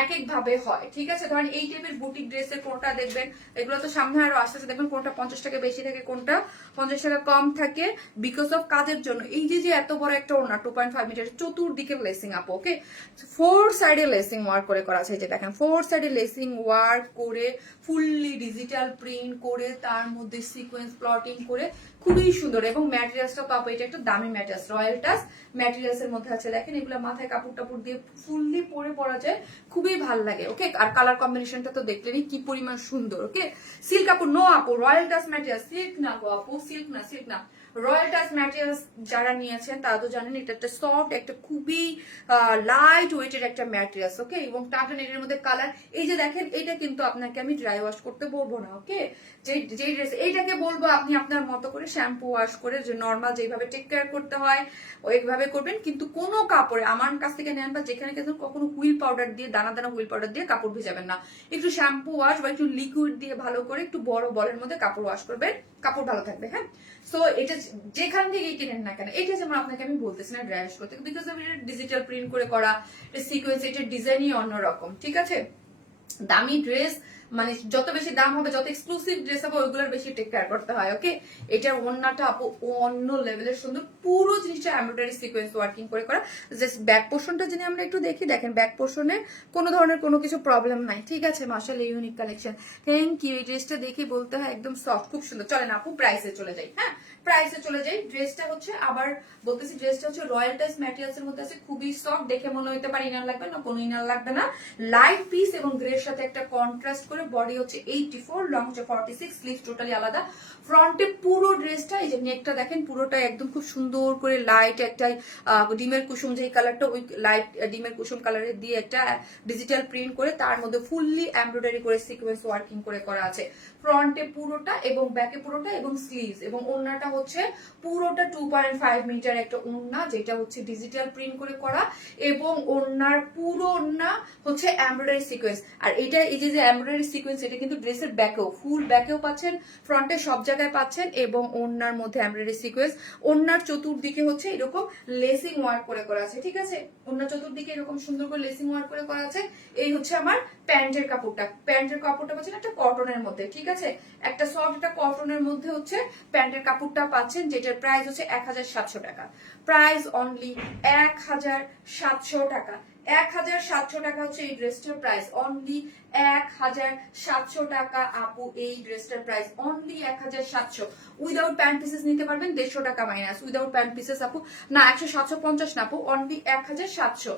এক এক ভাবে হয়, ঠিক আছে। ধরেন এই টাইপের বুটিক ড্রেসের কোনটা দেখবেন, এগুলো তো সামনে আরো আস্তে আস্তে দেখবেন কোনটা 50 টাকা বেশি থাকে, কোনটা 50 টাকা কম থাকে, বিকজ অফ কাজের জন্য। এই যে যে এত বড় একটা ওড়না 2.5 মিটার চতুর্দিকে লেসিং আপু, ওকে 4 সাইডে লেসিং ওয়ার্ক করে করা আছে। এই যে দেখেন 4 সাইডে লেসিং ওয়ার্ক করে ফুললি ডিজিটাল প্রিন্ট করে তার মধ্যে সিকোয়েন্স প্লটিং করে খুবই সুন্দর। এবং ম্যাটেরিয়ালসটা পাবো, এটা একটা দামি ম্যাটেরিয়ালস, রয়্যাল টাচ ম্যাটেরিয়ালস এর মধ্যে আছে। দেখেন এগুলো মাথায় কাপড় টাপড় দিয়ে ফুললি পরে পরা যায়, খুবই ভালো লাগে। ওকে, আর কালার কম্বিনেশনটা তো দেখলেনই কি পরিমাণ সুন্দর। ওকে, সিল্ক কাপড় নো আপু, রয়্যাল টাচ ম্যাটেরিয়াল, সিল্ক না গো আপু, সিল্ক না, সিল্ক না। রয়্যাল টাচ ম্যাটেরিয়ালস যারা নিয়েছেন তারা তো জানেন এটা একটা সফট, একটা খুবই লাইট ওয়েটের একটা ম্যাটেরিয়ালস। ওকে, এবং টাটা নেটের মধ্যে কালার। এই যে দেখেন এটা কিন্তু আপনাকে আমি ড্রাই ওয়াশ করতে বলবো না। ওকে, যে ড্রেস এইটাকে বলবো আপনি আপনার মতো করে শ্যাম্পু ওয়াশ করে যে নর্মাল যেভাবে টেক কেয়ার করতে হয় ওইভাবে করবেন। কিন্তু কোনো কাপড়ে আমার কাছ থেকে নেন বা যেখানে কিন্তু কখনো হুইল পাউডার দিয়ে, দানা দানা হুইল পাউডার দিয়ে কাপড় ভিজাবেন না। একটু শ্যাম্পু ওয়াশ বা একটু লিকুইড দিয়ে ভালো করে একটু বড় বলের মধ্যে কাপড় ওয়াশ করবেন, কাপড় ভালো থাকবে। হ্যাঁ, সো এটা যেখান থেকেই কিনেন না কেন, এটা যেমন আপনাকে আমি বলতেছি না ড্রাই ওয়াশ করতে, বিকজ আমি এটা ডিজিটাল প্রিন্ট করে করা, এটা সিকোয়েন্স, এটা ডিজাইনই অন্যরকম, ঠিক আছে। দামি ড্রেস মানে যত বেশি দাম হবে, যত এক্সক্লুসিভ ড্রেস হবে ওইগুলোর বেশি টেক কেয়ার করতে হয়। ওকে, এটার ওড়নাটা আপু অন্য লেভেলের সুন্দর, পুরো জিনিসটা এমব্রয়ডারি সিকোয়েন্স ওয়ার্কিং করে করা। জাস্ট ব্যাক পোর্শনটা যদি আমরা একটু দেখি, দেখেন ব্যাক পোর্শনে কোনো ধরনের কোনো কিছু প্রবলেম নাই, ঠিক আছে। মাশাআল্লাহ ইউনিক কালেকশন, থ্যাংক ইউ। এই ড্রেসটা দেখে বলতে হয় একদম সফট, খুব সুন্দর। চলেন আপু প্রাইসে চলে যাই, হ্যাঁ প্রাইসে চলে যাই। ড্রেসটা হচ্ছে আবার বলতেছি, ড্রেসটা হচ্ছে রয়্যাল টাচ ম্যাটেরিয়ালস এর মধ্যে আছে, খুবই সফট, দেখে মনে হতে পারে ইনার লাগবে না, কোনো ইনার লাগবে না। লাইট পিস এবং গ্রের সাথে একটা কন্ট্রাস্ট করে, বডি হচ্ছে 84, লং হচ্ছে 46, স্লিভস টোটালি আলাদা। ফ্রন্টে পুরো ড্রেসটা এই যে নেকটা দেখেন পুরোটা একদম খুব সুন্দর করে লাইট একটা ডিমের কুসুম, যে কালারটা ওই লাইট ডিমের কুসুম কালারের দিয়ে একটা ডিজিটাল প্রিন্ট করে তার মধ্যে ফুললি এমব্রয়ডারি করে সিকোয়েন্স ওয়ার্কিং করে করা আছে। ফ্রন্টে পুরোটা এবং ব্যাকে পুরোটা এবং স্লিভস, এবং ওড়নাটা হচ্ছে পুরোটা 2.5 মিটার একটা ওড়না, যেটা হচ্ছে ডিজিটাল প্রিন্ট করে করা। এবং ওড়নার পুরো ওড়না হচ্ছে এমব্রয়ডারি সিকোয়েন্স। আর এটা এই যে এমব্রয়ডারি সিকোয়েন্স, এটা কিন্তু ড্রেসের ব্যাকেও, ফুল ব্যাকেও পাচ্ছেন, ফ্রন্টে সব জায়গায় পাচ্ছেন। এবং ওড়নার মধ্যে এমব্রয়ডারি সিকোয়েন্স, ওড়নার চতুর্দিকে হচ্ছে এরকম লেসিং ওয়ার্ক করে করা আছে, ঠিক আছে। ওড়নার চতুর্দিকে এরকম সুন্দর করে লেসিং ওয়ার্ক করে করা আছে। এই হচ্ছে আমার প্যান্টের কাপড়টা, প্যান্টের কাপড়টা পাচ্ছেন একটা কটনের মধ্যে, ঠিক আছে, একটা সফট একটা কটনের মধ্যে হচ্ছে প্যান্টের কাপড়টা পাচ্ছেন, যেটার প্রাইস হচ্ছে 1700 টাকা। প্রাইস অনলি 1700 টাকা, 1700 টাকা হচ্ছে এই ড্রেসটার প্রাইস, অনলি 1700 টাকা আপু এই ড্রেসটার price, only 1700। Without pant pieces নিতে পারবেন 150 টাকা মাইনাস, উইদাউট প্যান্ট পিসেস আপু না 1750 না আপু, অনলি 1700,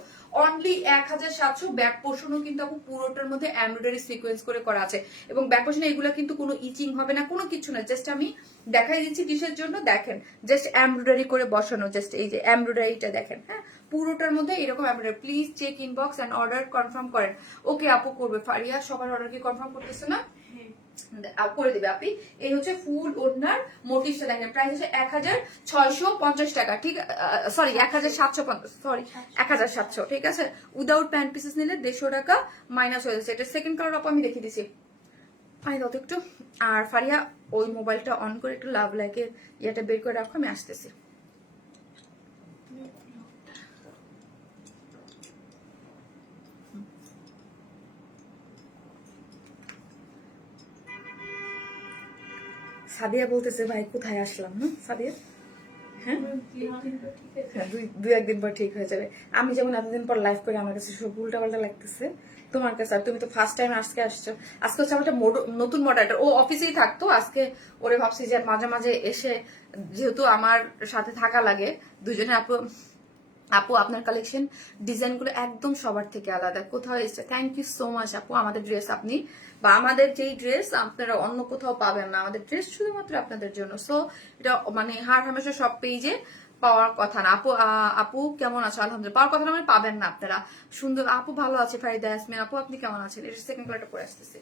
অনলি 1700। ব্যাক পোর্শনও কিন্তু আপু পুরোটার মধ্যে এমব্রয়ডারি সিকোয়েন্স করে করা আছে, এবং ব্যাক পোর্শনে এগুলো কিন্তু কোনো ইচিং হবে না, কোনো কিছু না, জাস্ট আমি দেখাই দিচ্ছি কিসের জন্য, দেখেন জাস্ট এমব্রয়ডারি করে বসানো, জাস্ট এই যে এমব্রয়ডারিটা দেখেন, হ্যাঁ পুরোটার মধ্যে এরকম embroidery. Please check inbox and order confirm করেন। ওকে আপু করবে ফারিয়া, সবার অর্ডার কি কনফার্ম করতেছে না? করে দিবে আপনি। এই হচ্ছে ফুল ওড়নার মোটিভটা দেখেন, প্রাইস হচ্ছে 1650 টাকা, ঠিক সরি 1750, সরি 1700, ঠিক আছে। উইদাউট প্যান্ট পিসেস নিলে 150 টাকা মাইনাস হয়ে যাচ্ছে। এটা সেকেন্ড কালার আপু আমি দেখিয়ে দিছি, পানি দাও তো একটু। আর ফারিয়া ওই মোবাইলটা অন করে একটু লাভ লাইকের ইয়েটা বের করে রাখো, আমি আসতেছি। সাদিয়া বলতেছে ভাই কোথায় আসলাম, সাদিয়া হ্যাঁ দুই একদিন পর ঠিক হয়ে যাবে। আমি যেমন এতদিন পর লাইভ করে আমার কাছে সব উল্টা পাল্টা লাগতেছে, তোমার কাছে আর তুমি তো ফার্স্ট টাইম আজকে আসছো। আজকে হচ্ছে আমার একটা নতুন মডারেটর, ও অফিসেই থাকতো, আজকে ওরে ভাবছি যে মাঝে মাঝে এসে যেহেতু আমার সাথে থাকা লাগে দুজনে। আপু আপু আপনার কালেকশন ডিজাইনগুলো একদম সবার থেকে আলাদা, কোথাও এসছে। থ্যাংক ইউ সো মাচ আপু। আমাদের ড্রেস আপনি বা আমাদের যেই ড্রেস আপনারা অন্য কোথাও পাবেন না, আমাদের ড্রেস শুধুমাত্র আপনাদের জন্য। সো এটা মানে হার হামেশা সব পেজে পাওয়ার কথা না। আপু আপু কেমন আছো? আলহামদুলিল্লাহ, পাওয়ার কথা না মানে পাবেন না আপনারা। সুন্দর আপু ভালো আছে। ফারিদা ইয়াসমিন আপু আপনি কেমন আছেন? এটা সেকেন্ড কালারটা পরে আসতেছে।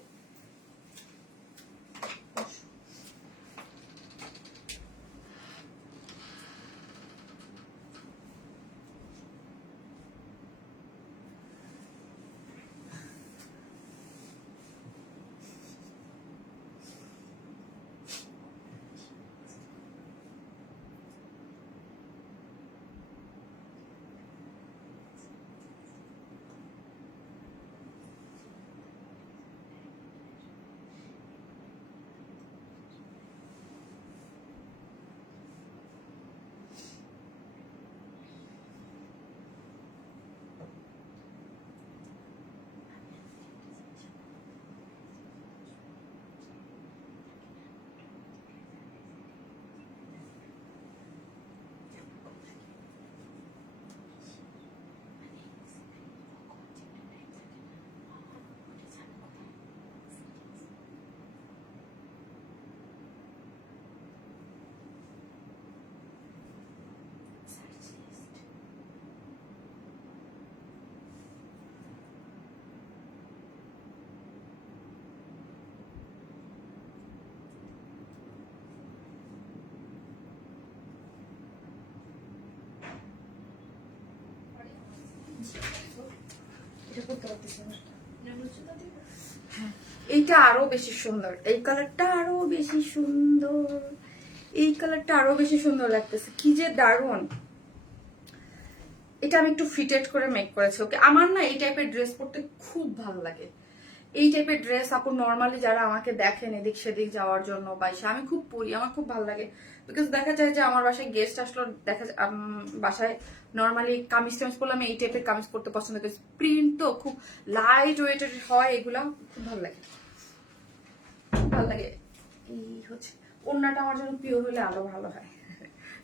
এইটা আরো বেশি সুন্দর, এই কালারটা আরো বেশি সুন্দর, এই কালারটা আরো বেশি সুন্দর লাগতেছে, কি যে দারুণ। এটা আমি একটু ফিটেড করে মেক করেছি। ওকে আমার না এই টাইপের ড্রেস পরতে খুব ভালো লাগে। এই টাইপের ড্রেস আপু নর্মালি যারা আমাকে দেখেন এদিক সেদিক যাওয়ার জন্য বাইসে আমি খুব পরি, আমার খুব ভালো লাগে। বিকজ দেখা যায় যে আমার বাসায় গেস্ট আসলো, দেখা যায় বাসায় নর্মালি কামিজ টামিজ পরলে আমি এই টাইপের কামিজ পরতে পছন্দ করি। প্রিন্ট তো খুব লাইট ওয়েটেড হয়, এগুলা খুব ভালো লাগে, খুব ভালো লাগে। এই হচ্ছে ওড়নাটা আমার জন্য পিওর হলে আরো ভালো হয়,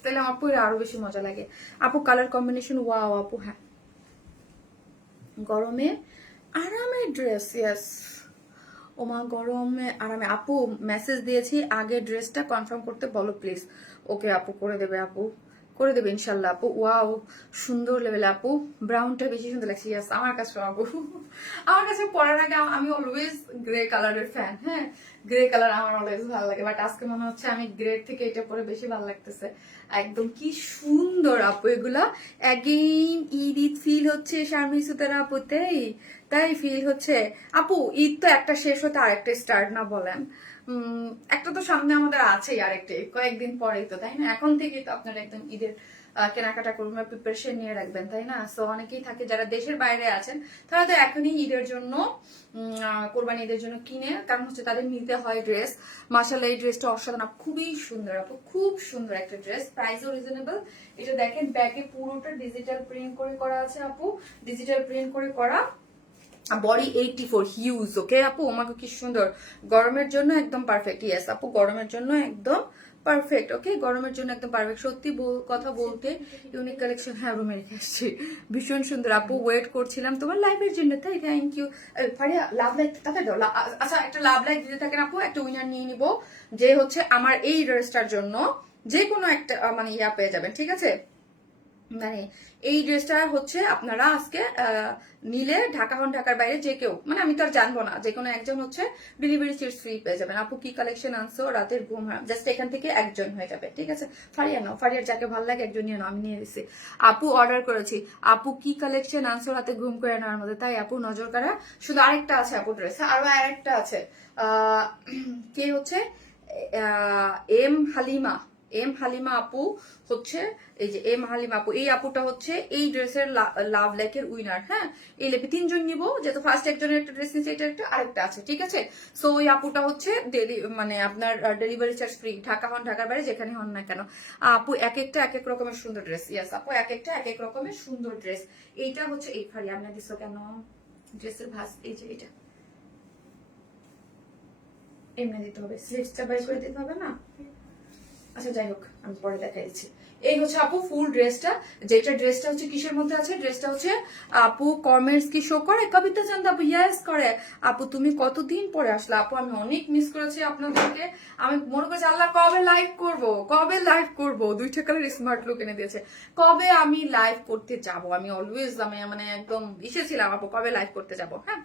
তাহলে আমার পরে আরো বেশি মজা লাগে। আপু কালার কম্বিনেশন ওয়াও আপু। হ্যাঁ গরমে আরামের ড্রেস, ইয়েস ওমা গরমে আরামে। আপু মেসেজ দিয়েছি, আগে ড্রেসটা কনফার্ম করতে বলো প্লিজ। ওকে আপু করে দেবে, আপু করে দেবে ইনশাল্লাহ আপু। ওয়াও সুন্দর লেভেল আপু, ব্রাউনটা বেশি সুন্দর লাগছে। ইয়েস আমার কাছে আপু, আমার কাছে পরার আগে আমি অলওয়েজ গ্রে কালারের ফ্যান। হ্যাঁ গ্রে কালার আমার অলওয়েজ ভালো লাগে, বাট আজকে মনে হচ্ছে আমি গ্রে থেকে এটা পরে বেশি ভালো লাগতেছে। একদম কি সুন্দর আপু এগুলা। অ্যাগেইন ঈদ ঈদ ফিল হচ্ছে শারমিন সুতারা আপুতেই, তাই ফিল হচ্ছে আপু। ঈদ তো একটা শেষ হতে আরেকটা স্টার্ট না বলেন, একটা তো সামনে আমাদের আছেই, আরেকটা কয়েকদিন পরেই তো, তাই না? এখন থেকেই তো আপনার একদম ঈদের কেনাকাটা করবেন, প্রিপারেশন নিয়ে রাখবেন, তাই না? সো অনেকেই থাকে যারা দেশের বাইরে আছেন, তারা তো এখনই ঈদের জন্য কোরবানি ঈদের জন্য কিনে, কারণ হচ্ছে তাদের নিতে হয় ড্রেস। মাশাআল্লাহ এই ড্রেসটা অসাধারণ, খুবই সুন্দর আপু, খুব সুন্দর একটা ড্রেস, প্রাইসও রিজনেবল। এটা দেখেন ব্যাকে পুরোটা ডিজিটাল প্রিন্ট করে করা আছে আপু, ডিজিটাল প্রিন্ট করে করা, বডি 84 হিউজ। ওকে আপু, আমাকে কি সুন্দর, গরমের জন্য একদম পারফেক্ট। ইয়েস আপু, গরমের জন্য একদম পারফেক্ট। ওকে, গরমের জন্য একদম পারফেক্ট। সত্যি কথা বলতে ইউনিক কালেকশন, হ্যাঁ রুমে রেখে আসছি, ভীষণ সুন্দর আপু। ওয়েট করছিলাম তোমার লাইভের জন্য, তাই thank you. Faria love like তাতে দাও। আচ্ছা একটা লাভ লাইক দিতে থাকেন আপু, একটা উইনার নিয়ে নিব, যে হচ্ছে আমার এই ড্রেসটার জন্য যে কোনো একটা মানে ইয়া পেয়ে যাবেন, ঠিক আছে? মানে এই ড্রেসটা হচ্ছে আপনারা আজকে নিলে ঢাকা হন ঢাকার বাইরে যে কেউ, মানে আমি তো আর জানবো না, যে কোনো একজন হচ্ছে ডেলিভারি চার্জ ফ্রি পেয়ে যাবেন। আপু কি কালেকশন আনছো, রাতের ঘুম হারাম, জাস্ট এখান থেকে একজন হয়ে যাবে, ঠিক আছে? ফারিয়া নাও, ফারিয়ার যাকে ভালো লাগে একজন নিয়ে নাও, আমি নিয়ে দিচ্ছি। আপু অর্ডার করেছি, আপু কি কালেকশন আনছো রাতে ঘুম করে নেওয়ার মধ্যে, তাই আপু নজর কাড়া। শুধু আরেকটা আছে আপু ড্রেস, আরো আরেকটা আছে, কে হচ্ছে এম হালিমা, এম হালিমা আপু হচ্ছে, এই যে এম হালিমা আপু, এই আপুটা হচ্ছে এই ড্রেসের লাভ লাইকের উইনার। হ্যাঁ, এই লেপে 3 জন নিবো, যেহেতু ফার্স্ট একজনের একটা ড্রেস নিচ্ছে, এটা একটা আরেকটা আছে, ঠিক আছে? সো ওই আপুটা হচ্ছে মানে আপনার ডেলিভারি চার্জ ফ্রি, ঢাকা হন ঢাকার বাইরে যেখানে হন না কেন। আপু এক একটা এক এক রকমের সুন্দর ড্রেস। ইয়েস আপু, এক একটা এক এক রকমের সুন্দর ড্রেস। এইটা হচ্ছে এই ফারি, আপনার দিচ্ছ কেন ড্রেসের ভাস, এই যে এটা এমনি দিতে হবে, স্লিভসটা বাই করে দিতে হবে না? আচ্ছা যাই হোক, আমি পরে দেখাই দিচ্ছি। এই হচ্ছে আপু ফুল ড্রেসটা, যেটা ড্রেসটা হচ্ছে কিসের মধ্যে আছে, ড্রেসটা হচ্ছে আপু কমেন্টস কি শো করে, কবিতা চান্দ আপু ইয়েস করে। আপু তুমি কতদিন পরে আসলে আপু, আমি অনেক মিস করেছি আপনাদেরকে। আমি মনে করছি আল্লাহ কবে লাইভ করব, কবে লাইভ করব, 2টা কালার স্মার্ট লুক এনে দিয়েছে, কবে আমি লাইভ করতে যাব। আমি অলওয়েজ আমি মানে একদম এসেছিলাম আপু, কবে লাইভ করতে যাব। হ্যাঁ,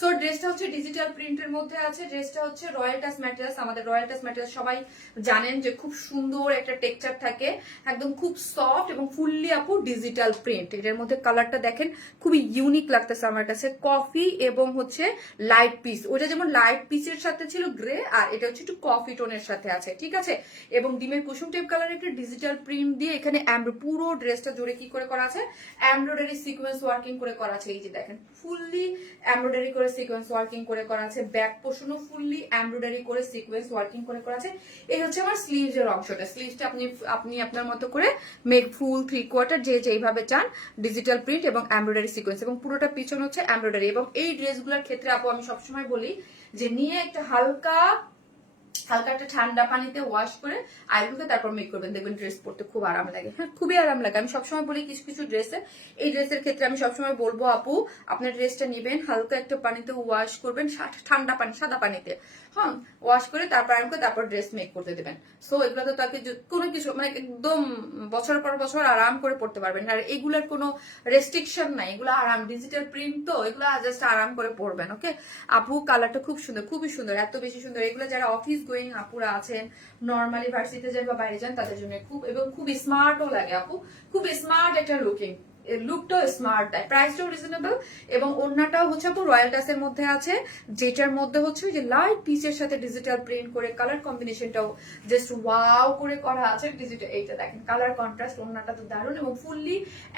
সো ড্রেসটা হচ্ছে ডিজিটাল প্রিন্টের মধ্যে আছে, ড্রেসটা হচ্ছে রয়্যাল টাচ ম্যাটেরিয়ালস। আমাদের রয়্যাল টাচ ম্যাটেরিয়ালস সবাই জানেন যে খুব সুন্দর একটা টেক্সচার থাকে, একদম খুব সফট এবং ফুললি আপু ডিজিটাল প্রিন্ট। এটার মধ্যে কালারটা দেখেন খুবই ইউনিক লাগতেছে আমার কাছে, কফি এবং হচ্ছে লাইট পিস। ওটা যেমন লাইট পিসের সাথে ছিল গ্রে, আর এটা হচ্ছে একটু কফি টোনের সাথে আছে, ঠিক আছে? এবং ডিমের কুসুম টাইপ কালার একটা ডিজিটাল প্রিন্ট দিয়ে এখানে পুরো ড্রেসটা জুড়ে কি করে করা আছে, এমব্রয়ডারি সিকোয়েন্স ওয়ার্কিং করে করা আছে। এই যে দেখেন ফুললি এমব্রয়ডারি করে সিকোয়েন্স ওয়ার্কিং করে করা আছে, ব্যাক পোর্শনও ফুললি এমব্রয়ডারি করে সিকোয়েন্স ওয়ার্কিং করে করা আছে। এই হচ্ছে আমার স্লিভস এর অংশটা, স্লিভসটা আপনি আপনার মতো করে মেক ফুল 3/4 যে যেইভাবে চান, ডিজিটাল প্রিন্ট এবং এমব্রয়ডারি সিকোয়েন্স, এবং পুরোটা পিছন হচ্ছে এমব্রয়ডারি। এবং এই ড্রেসগুলোর ক্ষেত্রে আপু আমি সবসময় বলি যে নিয়ে একটা হালকা একটা ঠান্ডা পানিতে ওয়াশ করে আইব্রোকে তারপর মেক করবেন, দেখবেন ড্রেস পরতে খুব আরাম লাগে। হ্যাঁ, খুবই আরাম লাগে। আমি সবসময় বলি কিছু কিছু ড্রেসে, এই ড্রেসের ক্ষেত্রে আমি সবসময় বলবো আপু আপনার ড্রেসটা নেবেন, হালকা একটা পানিতে ওয়াশ করবেন, ঠান্ডা পানি সাদা পানিতে, হ্যাঁ ওয়াশ করে তারপর আইব্রোকে তারপর ড্রেস মেক করতে দেবেন। সো এগুলো তো তাকে কোনো কিছু মানে একদম বছর পর বছর আরাম করে পড়তে পারবেন। আর এগুলার কোনো রেস্ট্রিকশন নাই, এগুলো আরাম, ডিজিটাল প্রিন্ট তো এগুলো জাস্ট আরাম করে পড়বেন। ওকে আপু কালারটা খুব সুন্দর, খুবই সুন্দর, এত বেশি সুন্দর। এগুলো যারা অফিস গোয়িং আপুরা আছেন, নর্মালি ভার্সিটিতে যান বা বাইরে যান, তাদের জন্য খুব এবং খুব স্মার্টও লাগে আপু, খুব স্মার্ট একটা লুকিং, লুকটাও স্মার্ট দেয়, প্রাইসটাও রিজনেবল। এবং ওড়নাটাও হচ্ছে আপু রয়্যাল টাচের মধ্যে আছে, যেটার মধ্যে হচ্ছে যে লাইট পিসের সাথে ডিজিটাল প্রিন্ট করে কালার কম্বিনেশনটাও জাস্ট ওয়াও করে করা আছে ডিজিটাল। এইটা দেখেন কালার কন্ট্রাস্ট, ওড়নাটা তো দারুণ এবং ফুললি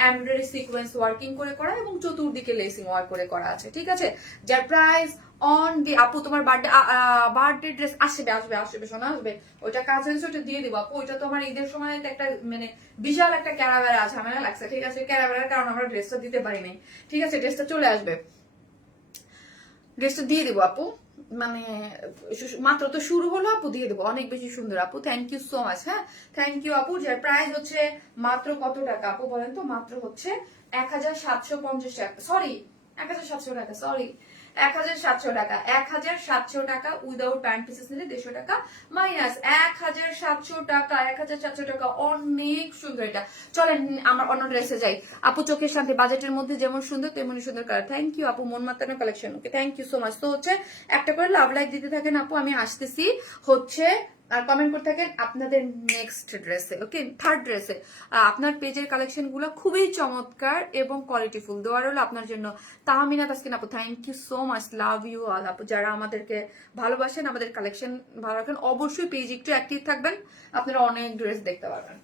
এমব্রয়ডারি সিকোয়েন্স ওয়ার্কিং করে করা এবং চতুর্দিকে লেসিং ওয়ার্ক করে করা আছে, ঠিক আছে? যার প্রাইস অন দি আপু তোমার বার্থডে ড্রেস আসবে আসবে আসবে শোনা আসবে, ওইটা কাছে ওটা দিয়ে দিবো আপু। ওইটা তো আমার ঈদের সময় একটা মানে বিশাল একটা ক্যারাবেরা ঝামেলা লাগছে, ঠিক আছে? ক্যারাবেরার কারণ আমরা ড্রেসটা দিতে পারি নাই, ঠিক আছে? ড্রেসটা চলে আসবে, ড্রেসটা দিয়ে দিবো আপু, মানে মাত্র তো শুরু হলো আপু, দিয়ে দেবো, অনেক বেশি সুন্দর আপু, থ্যাংক ইউ সো মাচ। হ্যাঁ থ্যাংক ইউ আপু। যার প্রাইস হচ্ছে মাত্র কত টাকা আপু বলেন তো? মাত্র হচ্ছে 1750 টাকা, সরি 1700 টাকা, সরি 1700 টাকা, 1700 টাকা উইদাউট প্যান্ট পিসেস নিলে 150 টাকা মাইনাস 1700 টাকা, 1700 টাকা, অনেক সুন্দর। এটা চলেন আমার অন্য ড্রেসে যাই আপু, চোখের শান্তি, বাজেটের মধ্যে যেমন সুন্দর তেমনি সুন্দর কালার। থ্যাংক ইউ আপু, মন মাতানো collection, okay thank you so much. তো হচ্ছে একটা করে লাভ লাইক দিতে থাকেন আপু, আমি আসতেছি হচ্ছে আর কমেন্ট করতে থাকেন আপনাদের নেক্সট ড্রেসে, ওকে থার্ড ড্রেসে। আপনার পেজের কালেকশন গুলো খুবই চমৎকার এবং কোয়ালিটিফুল, দেওয়া রইল আপনার জন্য। তাহমিনা তাসকিন আপু thank you so much, love you all আপু। যারা আমাদেরকে ভালোবাসেন, আমাদের কালেকশন ভালো রাখেন, অবশ্যই পেজ একটু অ্যাক্টিভ থাকবেন, আপনারা অনেক ড্রেস দেখতে পারবেন।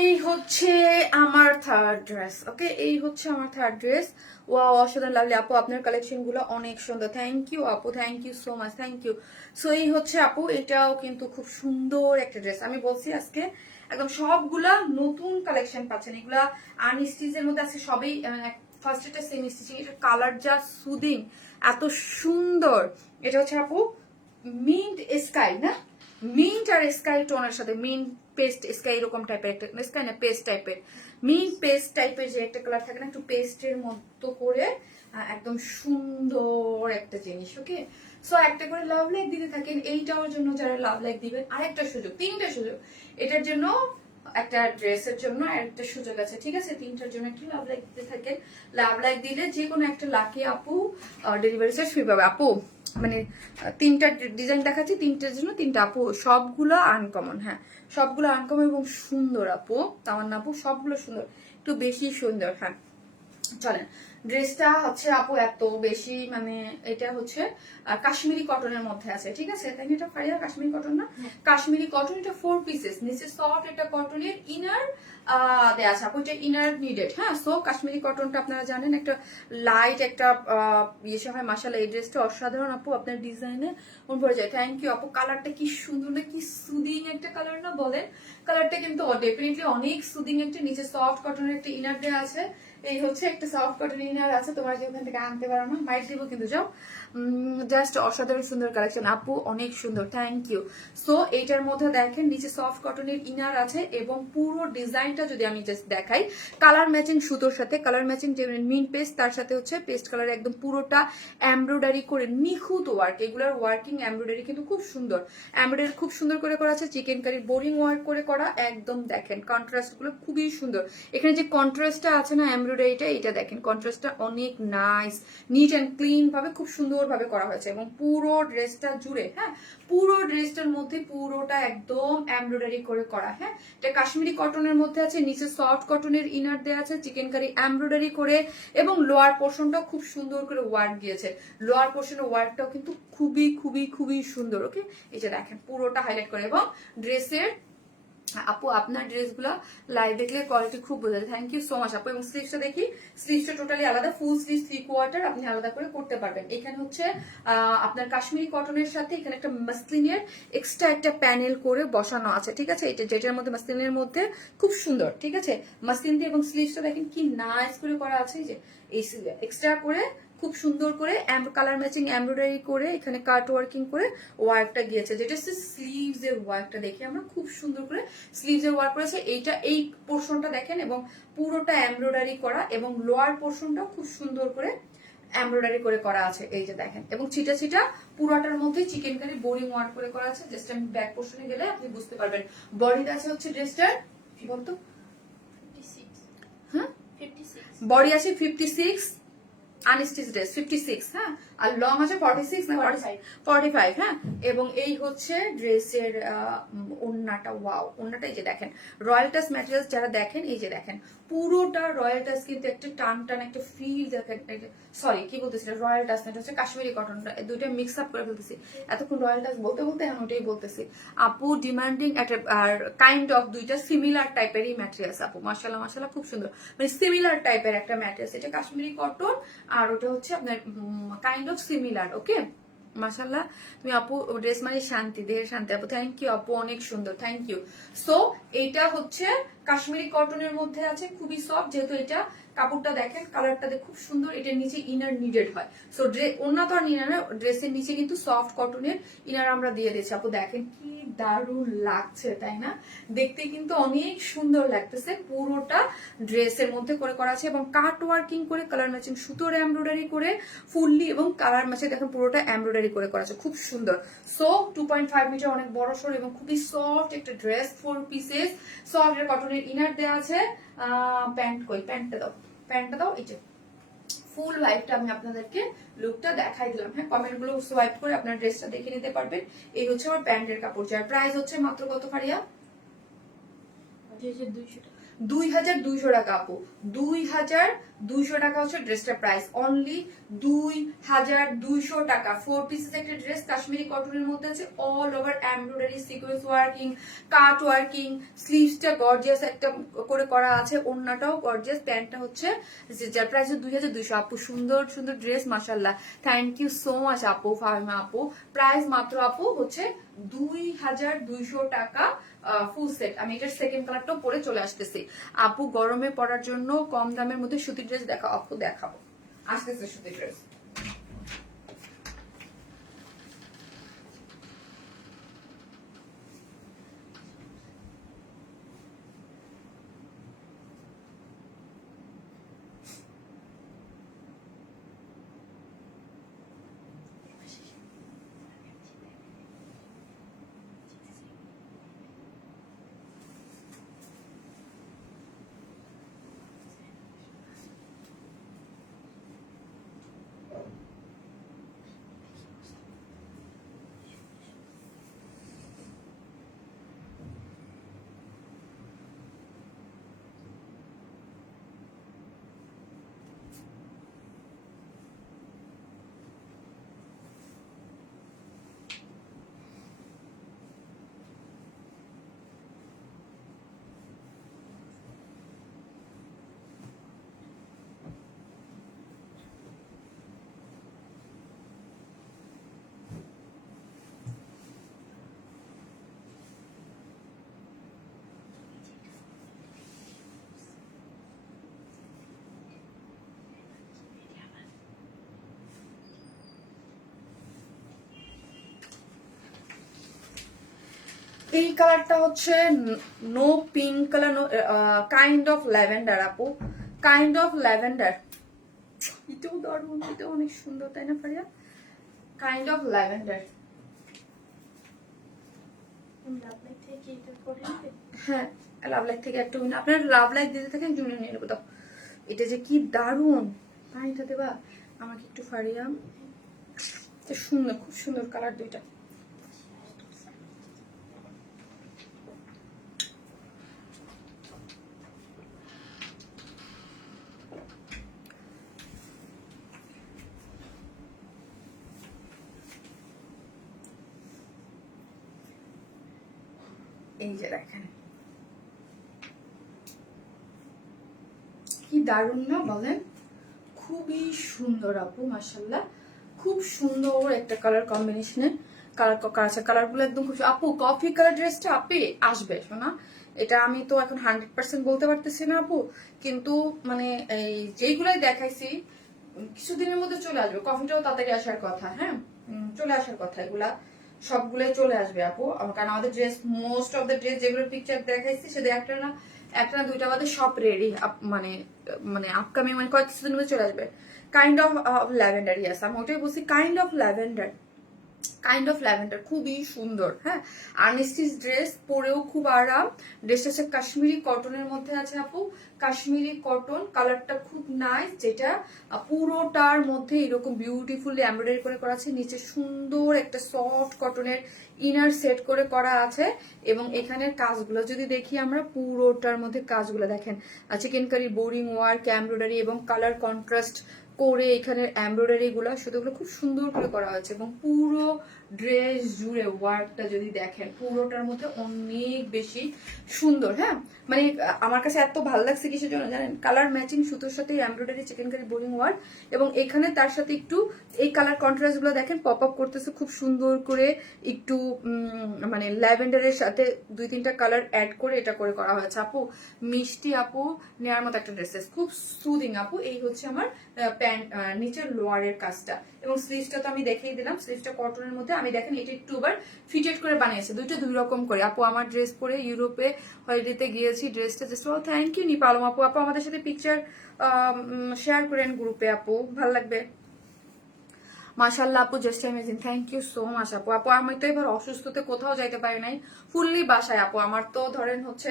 এই হচ্ছে আমার থার্ড ড্রেস। ওকে, এই হচ্ছে আমার থার্ড ড্রেস। ওয়াও, অসাধারণ লাভলি আপু, আপনার কালেকশন গুলো অনেক সুন্দর। থ্যাংক ইউ আপু, thank you so much, thank you. So এই হচ্ছে আপু, এটাও কিন্তু খুব সুন্দর একটা ড্রেস। আমি বলছি আজকে একদম সবগুলা নতুন কালেকশন পাচ্ছেন। এগুলা আনস্টিচের মধ্যে আছে সবই। ফার্স্ট এটা সেমি স্টিচিং, এটা কালার যা সুদিং, এত সুন্দর। এটা হচ্ছে আপু মিন্ট স্কাই, না মিন্ট আর স্কাই টোনের সাথে মিন্ট পেস্ট স্কাই এরকম টাইপের একটা, স্কাই না পেস্ট টাইপের, মিন্ট পেস্ট টাইপের যে একটা কালার থাকে না, একটু পেস্টের মতো করে, একদম সুন্দর একটা জিনিস। ওকে, সো একটা করে লাভ লাইক দিতে থাকেন। এইটার জন্য যারা লাভ লাইক দিবেন, আরেকটা সুযোগ, তিনটা সুযোগ এটার জন্য, একটা ড্রেসের জন্য আরেকটা সুযোগ আছে, ঠিক আছে? তিনটার জন্য একটু লাভ লাইক দিতে থাকেন। লাভ লাইক দিলে যে কোনো একটা লাকি আপু ডেলিভারি চার্জ ফ্রি পাবে। আপু মানে তিনটা ডিজাইন দেখাচ্ছি, তিনটার জন্য তিনটা আপু, সবগুলো আনকমন। হ্যাঁ, সবগুলো আনকমন এবং সুন্দর আপু, তামান্না আপু, সবগুলো সুন্দর, একটু বেশি সুন্দর। হ্যাঁ, চলেন। ড্রেসটা হচ্ছে আপু এত বেশি, মানে এটা হচ্ছে কাশ্মীরি কটনের মধ্যে আছে, ঠিক আছে? তাই না? এটা ফারিয়া কাশ্মীরি কটন না? কাশ্মীরি কটন, এটা 4 পিসেস, নিচে সফট একটা কটনের ইনার দেয়া আছে আপু, এটা ইনার নিডেড। হ্যাঁ, সো কাশ্মীরি কটনটা আপনারা জানেন একটা লাইট একটা ইয়ে হয়। মাশাআল্লাহ, এই ড্রেসটা অসাধারণ আপু, আপনার ডিজাইনে মন পড়ে যায়। থ্যাংক ইউ আপু। কালারটা কি সুন্দর না, কি সুদিং একটা কালার না বলেন? কালারটা কিন্তু ডেফিনেটলি অনেক সুদিং একটা। নিচে সফট কটনের একটা ইনার দেয়া আছে। এই হচ্ছে একটা সফট কটন ইনার আছে, তোমার যে ওখান থেকে আনতে পারো না, মাইট দিব কিন্তু যাও। জাস্ট অসাধারণ সুন্দর কালেকশন আপু, অনেক সুন্দর, থ্যাংক ইউ। সো এইটার মধ্যে দেখেন নিচে সফট কটনের ইনার আছে এবং পুরো ডিজাইনটা যদি আমি জাস্ট দেখাই, কালার ম্যাচিং সুতোর সাথে, কালার ম্যাচিং যে মিন পেস্ট, তার সাথে হচ্ছে পেস্ট কালার, একদম পুরোটা এমব্রয়ডারি করে নিখুঁত ওয়ার্ক। এগুলোর ওয়ার্কিং এমব্রয়ডারি কিন্তু খুব সুন্দর, এমব্রয়ডারি খুব সুন্দর করে করা আছে, চিকেন কারি বোরিং ওয়ার্ক করে করা, একদম দেখেন কন্ট্রাস্ট গুলো খুবই সুন্দর। এখানে যে কন্ট্রাস্টটা আছে না এমব্রয়ডারিটা, এটা দেখেন কন্ট্রাস্টটা অনেক নাইস, নিট অ্যান্ড ক্লিন ভাবে খুব সুন্দর ভাবে করা হয়েছে এবং পুরো ড্রেসটা জুড়ে, হ্যাঁ পুরো ড্রেসটার মধ্যে পুরোটা একদম এমব্রয়ডারি করে করা। হ্যাঁ, এটা কাশ্মীরি কটনের মধ্যে আছে, নিচে সফট কটনের ইনার দেওয়া আছে, চিকেন কারি এমব্রয়ডারি করে, এবং লোয়ার পোর্শনটাও খুব সুন্দর করে ওয়ার্ক দিয়েছে। লোয়ার পোর্শনের ওয়ার্কটাও কিন্তু খুবই খুবই খুবই সুন্দর। ওকে, এই যে দেখেন পুরোটা হাইলাইট করে, এবং ড্রেসের আপু আপনার ড্রেসগুলো লাইভ দেখলে কোয়ালিটি খুব বোঝা যায়। থ্যাংক ইউ সো মাচ আপু। এবং স্লিভসটা দেখি, স্লিভসটা টোটালি আলাদা, ফুল স্লিভ 3/4 আপনি আলাদা করে করতে পারবেন। এখানে হচ্ছে আপনার কাশ্মীরি কটনের সাথে এখানে একটা মাসলিনের এক্সট্রা একটা প্যানেল করে বসানো আছে, ঠিক আছে? এটা যেটার মধ্যে মাসলিনের মধ্যে খুব সুন্দর, ঠিক আছে? মাসলিন দিয়ে, এবং স্লিভসটা দেখেন কি নাইস করে করা আছে, যে এই এক্সট্রা করে খুব সুন্দর করে কালার ম্যাচিং এমব্রয়ডারি করে এখানে কাট ওয়ার্কিং করে ওয়ার্কটা গিয়েছে, যেটা হচ্ছে স্লিভস এর ওয়ার্কটা দেখি আমরা, খুব সুন্দর করে স্লিভস এর ওয়ার্ক করেছে। এইটা এই পোর্শনটা দেখেন, এবং পুরোটা এমব্রয়ডারি করা, এবং লোয়ার পোর্শনটাও খুব সুন্দর করে এমব্রয়ডারি করে করা আছে, এই যে দেখেন। এবং ছিটা ছিটা পুরোটার মধ্যে চিকেন কারি বোরিং ওয়ার্ক করে করা আছে। জাস্ট আমি ব্যাক পোর্শনে গেলে আপনি বুঝতে পারবেন। বডিটা আছে হচ্ছে ড্রেসটার বলতো, হ্যাঁ বডি আছে 56, আনস্টিচ ড্রেস 56, হ্যাঁ, আর লং আছে 46 না 45, হ্যাঁ। এবং এই হচ্ছে ড্রেসের ওন্নাটা। ওয়াও, ওন্নাটা এই যে দেখেন, রয়্যাল টাচ ম্যাটেরিয়ালস যারা দেখেন, এই যে দেখেন পুরোটা রয়্যাল টাচ, কিন্তু একটা টান টান একটা ফিল দেখেন। সরি কি বলতেছি, রয়্যাল টাচ না, এটা হচ্ছে কাশ্মীরি কটনটা, দুইটা মিক্স আপ করে ফেলতেছি। এতক্ষণ রয়্যাল টাচ বলতে বলতে এখন ওটাই বলতেছি। আপু ডিমান্ডিং একটা আর কাইন্ড অফ দুইটা সিমিলার টাইপেরই ম্যাটেরিয়ালস আপু, মাশাআল্লাহ মাশাআল্লাহ খুব সুন্দর, মানে সিমিলার টাইপের একটা ম্যাটেরিয়ালস। এটা কাশ্মীরি কটন আর ওটা হচ্ছে আপনার কাইন্ড অফ সিমিলার। ওকে, মাশাআল্লাহ তুমি আপু, ড্রেস মানে শান্তি, দেহের শান্তি আপু। থ্যাংক ইউ আপু, অনেক সুন্দর, থ্যাংক ইউ। সো এটা হচ্ছে কাশ্মীরি কটনের মধ্যে আছে, খুবই সফট, যেহেতু এটা কাপড়টা দেখেন কালারটা খুব সুন্দর। এটার নিচে ইনার নিডেড হয়, সো অন্য তো আর ইনার, ড্রেসের নিচে কিন্তু সফট কটনের ইনার আমরা দিয়ে দিয়েছি আপু। দেখেন কি দারুণ লাগছে, তাই না? দেখতে কিন্তু অনেক সুন্দর লাগতেছে। পুরোটা ড্রেসের মধ্যে করে করা আছে, এবং কাট ওয়ার্কিং করে কালার ম্যাচিং সুতোর এমব্রয়ডারি করে ফুললি, এবং কালার ম্যাচিং দেখেন পুরোটা এমব্রয়ডারি করে করা আছে, খুব সুন্দর। সো 2.5 মিটার, অনেক বড় সড় এবং খুবই সফট একটা ড্রেস, 4 পিসেস, সফট কটনের ইনার দেওয়া আছে। প্যান্ট কই, প্যান্টটা দাও, প্যান্টটা দাও। এই যে ফুল ওয়াইপটা আমি আপনাদেরকে লুকটা দেখাই দিলাম। হ্যাঁ, কমেন্ট গুলো সোয়াইপ করে আপনার ড্রেসটা দেখে নিতে পারবেন। এই হচ্ছে আমার প্যান্টের কাপড়, যার প্রাইস হচ্ছে মাত্র কত ফারিয়া? 2200 টাকা আপু, 2200 টাকা হচ্ছে ড্রেসটার প্রাইস, অনলি 2200 টাকা। 4 পিসেস একটা ড্রেস, কাশ্মীরি কটনের মধ্যে আছে, all over embroidery, sequence working, cut working, স্লিভসটা গর্জিয়াস একটা করে করা আছে, ওড়নাটাও গর্জিয়াস, প্যান্টটা হচ্ছে যার প্রাইস 2200। আপু সুন্দর সুন্দর ড্রেস, মাশাআল্লাহ, থ্যাংক ইউ সো মাচ আপু, ফাহিমা আপু। প্রাইস মাত্র আপু হচ্ছে 2200 টাকা ফুল সেট। আমি এটার সেকেন্ড কালারটাও পরে চলে আসতেছি। আপু গরমে পরার জন্য কম দামের মধ্যে সুতির ড্রেস দেখাও আপু, দেখাবো, আসতেছে সুতির ড্রেস। এই কালারটা হচ্ছে no pink colour, kind of lavender আপু, কাইন্ড অফ ল্যাভেন্ডার। এটাও দারুণ, এটাও অনেক সুন্দর, তাই না ফারিয়া? Kind of lavender. হ্যাঁ, লাভ লাইক থেকে একটু আপনার লাভ লাইক দিতে থাকেন, জুনিয়র নিয়ে নেবো। দাও, এটা যে কি দারুণ, পানিটা দেবা আমাকে একটু, ফারিয়া সুন্দর, খুব সুন্দর কালার দুইটা। এই যে দেখেন কি দারুণ না বলেন, খুবই সুন্দর আপু, মাশাআল্লাহ, খুব সুন্দর একটা কালার কম্বিনেশনের কালার গুলো একদম খুব। আপু কফি কালার ড্রেসটা আপনি আসবে শোনা, এটা আমি তো এখন 100% বলতে পারতেছি না আপু, কিন্তু মানে এই যেইগুলাই দেখাইছি কিছুদিনের মধ্যে চলে আসবে। কফিটাও তাড়াতাড়ি আসার কথা, হ্যাঁ চলে আসার কথা, এগুলা সবগুলোই চলে আসবে আপু, কারণ আমাদের dress, most of the dress যেগুলো পিকচার দেখাইছি সেটা একটা না দুইটা বাদে সব রেডি, মানে মানে আপকামিং, মানে কয়েক কিছুদিনের মধ্যে চলে আসবে। কাইন্ড অফ ল্যাভেন্ডার, ইয়াস আমি ওটাই বলছি, kind of lavender, kind of lavender, খুবই সুন্দর। হ্যাঁ, আনস্টিচ ড্রেস, পরেও খুব আরাম। ড্রেসটা হচ্ছে কাশ্মীরি কটনের মধ্যে আছে আপু, কাশ্মীরি কটন, কালারটা খুব নাইস, যেটা পুরোটার মধ্যে এরকম বিউটিফুলি এমব্রয়ডারি করে করা আছে, নিচে সুন্দর একটা সফট কটনের ইনার সেট করে করা আছে, এবং এখানের কাজগুলো যদি দেখি আমরা, পুরোটার মধ্যে কাজগুলো দেখেন, chikankari, boring work, embroidery এবং কালার কন্ট্রাস্ট করে এখানে এমব্রয়ডারি গুলা শুধুগুলো খুব সুন্দর করে করা হয়েছে, এবং পুরো ড্রেস জুড়ে ওয়ার্কটা যদি দেখেন পুরোটার মধ্যে অনেক বেশি সুন্দর। হ্যাঁ, মানে আমার কাছে এত ভালো লাগছে কিসের জন্য জানেন, কালার ম্যাচিং সুতোর সাথে embroidery, chikankari, boring work, এবং এখানে তার সাথে একটু এই কালার কন্ট্রাস্ট গুলো দেখেন পপ আপ করতেছে খুব সুন্দর করে, একটু মানে ল্যাভেন্ডারের সাথে 2-3টা কালার অ্যাড করে এটা করে করা হয়েছে আপু, মিষ্টি আপু, নেয়ার মতো একটা ড্রেসেস, খুব সুদিং আপু। এই হচ্ছে আমার প্যান্ট, নিচের লোয়ারের কাজটা, এবং স্লিভসটা তো আমি দেখিয়ে দিলাম, স্লিভসটা কটনের মধ্যে। আমি দেখেন এটা একটু আবার ফিটেড করে বানিয়েছে, দুইটা দুই রকম করে আপু। আমার ড্রেস পরে ইউরোপে হলিডেতে গিয়েছি, ড্রেসটা জাস্ট থ্যাংক ইউ নিপালম আপু। আপু আমাদের সাথে পিকচার শেয়ার করেন গ্রুপে আপু, ভালো লাগবে। মাশাআল্লাহ আপু, just amazing, thank you so much আপু। আপু আমি তো এবার অসুস্থতে কোথাও যাইতে পারি নাই, ফুললি বাসায় আপু। আমার তো ধরেন হচ্ছে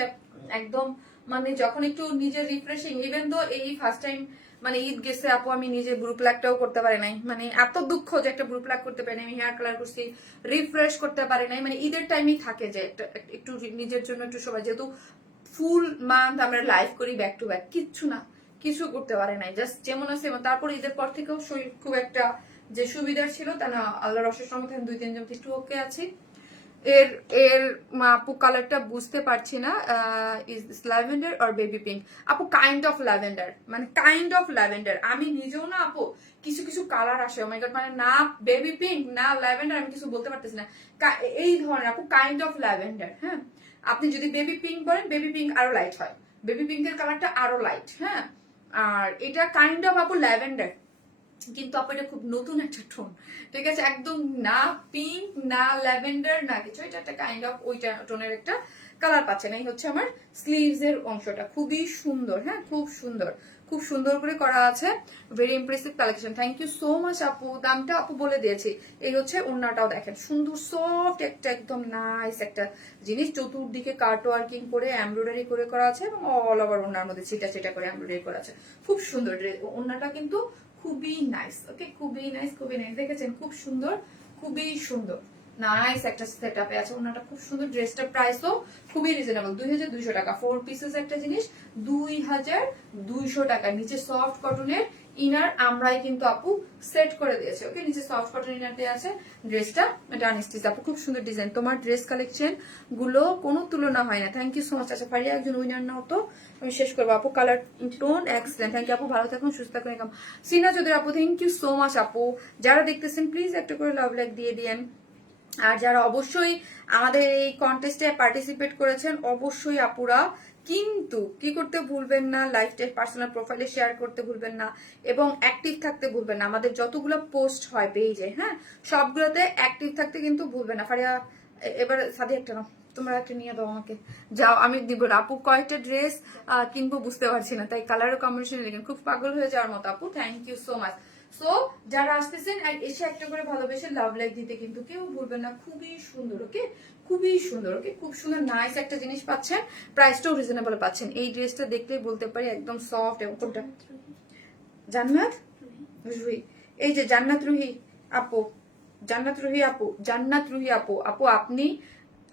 একদম মানে যখন একটু নিজের রিফ্রেশিং, ইভেন তো এই ফার্স্ট টাইম মানে ঈদ গেছে আপু, আমি নিজে ব্রু প্লাকটাও করতে পারি নাই, মানে এত দুঃখ যে একটা ব্রু প্লাক করতে পারি নাই, আমি হেয়ার কালার করছি, রিফ্রেশ করতে পারি নাই, মানে ঈদের টাইমই থাকে যে একটু নিজের জন্য একটু সময়, যেহেতু ফুল মান্থ আমরা লাইভ করি ব্যাক টু ব্যাক, কিচ্ছু না, কিছু করতে পারে নাই, জাস্ট যেমন আছে। তারপর ঈদের পর থেকেও শরীর খুব একটা যে সুবিধার ছিল তা না, আল্লাহর অশেষ রহমতে 2-3 জন একটু ওকে আছি। এর এর আপু কালারটা বুঝতে পারছি না, is this lavender or baby pink? আপু কাইন্ড অফ ল্যাভেন্ডার, মানে কাইন্ড অফ ল্যাভেন্ডার। আমি নিজেও না আপু কিছু কিছু কালার আসে, ও মাই গড, মানে না বেবি পিঙ্ক না ল্যাভেন্ডার, আমি কিছু বলতে পারতেছি না, এই ধরনের আপু কাইন্ড অফ ল্যাভেন্ডার। হ্যাঁ, আপনি যদি বেবি পিঙ্ক বলেন, বেবি পিঙ্ক আরো লাইট হয়, বেবি পিঙ্কের কালারটা আরো লাইট। হ্যাঁ, আর এটা কাইন্ড অফ আপু ল্যাভেন্ডার, কিন্তু আপু এটা খুব নতুন একটা টোন, ঠিক আছে, একদম না পিঙ্ক না ল্যাভেন্ডার না কিছু, এটা একটা কাইন্ড অফ ওইটা টোনের একটা কালার পাচ্ছেন। এই হচ্ছে আমার স্লিভস এর অংশটা, খুবই সুন্দর। হ্যাঁ, খুব সুন্দর, খুব সুন্দর করে করা আছে, very impressive collection. Thank you so much আপু, দামটা আপু বলে দিয়েছি। এই হচ্ছে ওড়নাটাও দেখেন, সুন্দর সফট একটা একদম নাইস একটা জিনিস, চতুর্দিকে কার্ট ওয়ার্কিং করে এমব্রয়ডারি করে করা আছে এবং অল ওভার ওড়নার মধ্যে ছিটা ছিটা করে এমব্রয়ডারি করা আছে, খুব সুন্দর। ওড়নাটা কিন্তু খুবই নাইস, ওকে, খুবই নাইস, খুবই নাইস, দেখেছেন, খুব সুন্দর, খুবই সুন্দর, নাইস একটা সেটআপে আছে। ওনাটা খুব সুন্দর, ড্রেসটার প্রাইসও খুবই রিজনেবল, 2200 টাকা। 4 পিসেস একটা জিনিস 2200 টাকা। নিচে সফট কটনের ইনার আমরাই কিন্তু আপু সেট করে দিয়েছে, ওকে, নিচে সফট কটন ইনার দেওয়া আছে। ড্রেসটা এটা আনস্টিচ আপু, খুব সুন্দর ডিজাইন। তোমার ড্রেস কালেকশন গুলো কোনো তুলনা হয় না। Thank you so much. আচ্ছা ফারিয়া একজন উইনার নাও তো, আমি শেষ করবো আপু। Colour tone excellent, thank you আপু, ভালো থাকুন, সুস্থ থাকুন। সিনা চৌধুরী আপু, থ্যাংক ইউ সো মাচ আপু। যারা দেখতেছেন প্লিজ একটা করে লাভ লাইক দিয়ে দিয়েন। আর যারা অবশ্যই আমাদের এই কন্টেস্টে পার্টিসিপেট করেছেন, অবশ্যই আপুরা কিন্তু কি করতে ভুলবেন না, লাইফটা পার্সোনাল প্রোফাইলে শেয়ার করতে ভুলবেন না এবং অ্যাক্টিভ থাকতে ভুলবেন না। আমাদের যতগুলো পোস্ট হয় পেজে, হ্যাঁ, সবগুলোতে অ্যাক্টিভ থাকতে কিন্তু ভুলবেন না। ফারিয়া এবার সাথে একটা নাও, তোমরা একটা নিয়ে দাও আমাকে, যাও, আমি দিব না আপু। কয়েকটা ড্রেস কিনবো বুঝতে পারছি না, তাই কালারও কম্বিনেশন লিখেন, খুব পাগল হয়ে যাওয়ার মতো আপু। Thank you so much. So যারা আসতেছেন এসে একটা করে ভালোবেসে লাভ লাইক দিতে কিন্তু কেউ ভুলবেন না, খুবই সুন্দর, ওকে, খুবই সুন্দর, ওকে, খুব সুন্দর নাইস একটা জিনিস পাচ্ছেন, প্রাইসটাও রিজনেবল পাচ্ছেন। এই ড্রেসটা দেখলেই বলতে পারি একদম সফট এবং কোনটা জান্নাত রুহি, এই যে জান্নাত রুহি আপু, জান্নাত রুহি আপু, জান্নাত রুহি আপু, আপু আপনি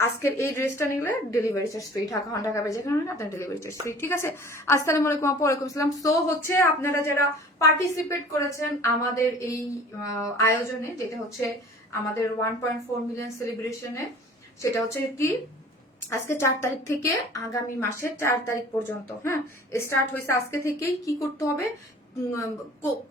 আজকের এই ড্রেসটা নিলে delivery charge free, Dhaka Dhaka যেখানে আপনার ডেলিভারি চার্জ ফ্রি, ঠিক আছে। আসসালামু আলাইকুম আপু। ওয়ালাইকুম আসসালাম। সো হচ্ছে আপনারা যারা পার্টিসিপেট করেছেন আমাদের এই আয়োজনে, যেটা হচ্ছে আমাদের 1.4 মিলিয়ন সেলিব্রেশনে, সেটা হচ্ছে কি আজকে 4 তারিখ থেকে আগামী মাসের 4 তারিখ পর্যন্ত, হ্যাঁ, স্টার্ট হয়েছে আজকে থেকেই। কি করতে হবে,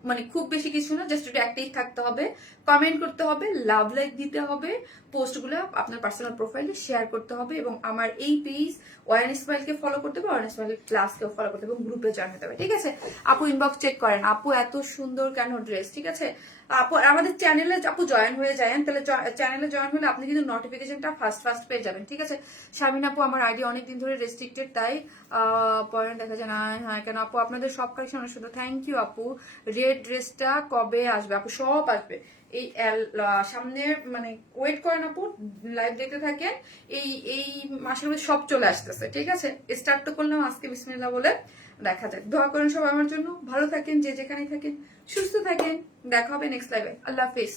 মানে খুব বেশি কিছু না, জাস্ট একটু অ্যাক্টিভ থাকতে হবে, কমেন্ট করতে হবে, লাভ লাইক দিতে হবে, পোস্টগুলো আপনার পার্সোনাল প্রোফাইলে শেয়ার করতে হবে এবং আমার এই পেজ ওয়ারেন ইসমাইলকে ফলো করতে হবে, ওয়ারেন ইসমাইল ক্লাসকেও ফলো করতে হবে এবং গ্রুপে জয়েন হতে হবে, ঠিক আছে। আপু ইনবক্স চেক করেন, আপু এত সুন্দর কেন ড্রেস, ঠিক আছে। আপু আমাদের চ্যানেলে আপু জয়েন হয়ে যান, তাহলে চ্যানেলে জয়েন হলে আপনি কিন্তু নোটিফিকেশনটা ফার্স্ট পেয়ে যাবেন, ঠিক আছে। শামিন আপু আমার আইডি অনেকদিন ধরে রেস্ট্রিক্টেড, তাই পয়েন্ট দেখা যায় না, হ্যাঁ কেন আপু, আপনাদের সব কালেকশন অনেক সুন্দর, থ্যাংক ইউ আপু। রেড ড্রেসটা কবে আসবে আপু? সব আসবে এই সামনে, মানে ওয়েট করেন আপু, লাইভ দেখতে থাকেন, এই এই মাসের মধ্যে সব চলে আসতেছে, ঠিক আছে। স্টার্ট তো করলাম আজকে বিসমিল্লাহ বলে, দেখা যাক। দোয়া করেন সবাই আমার জন্য, ভালো থাকেন, যে যেখানে থাকেন, সুস্থ থাকেন, দেখা হবে নেক্সট লাইভে। আল্লাহ হাফিজ।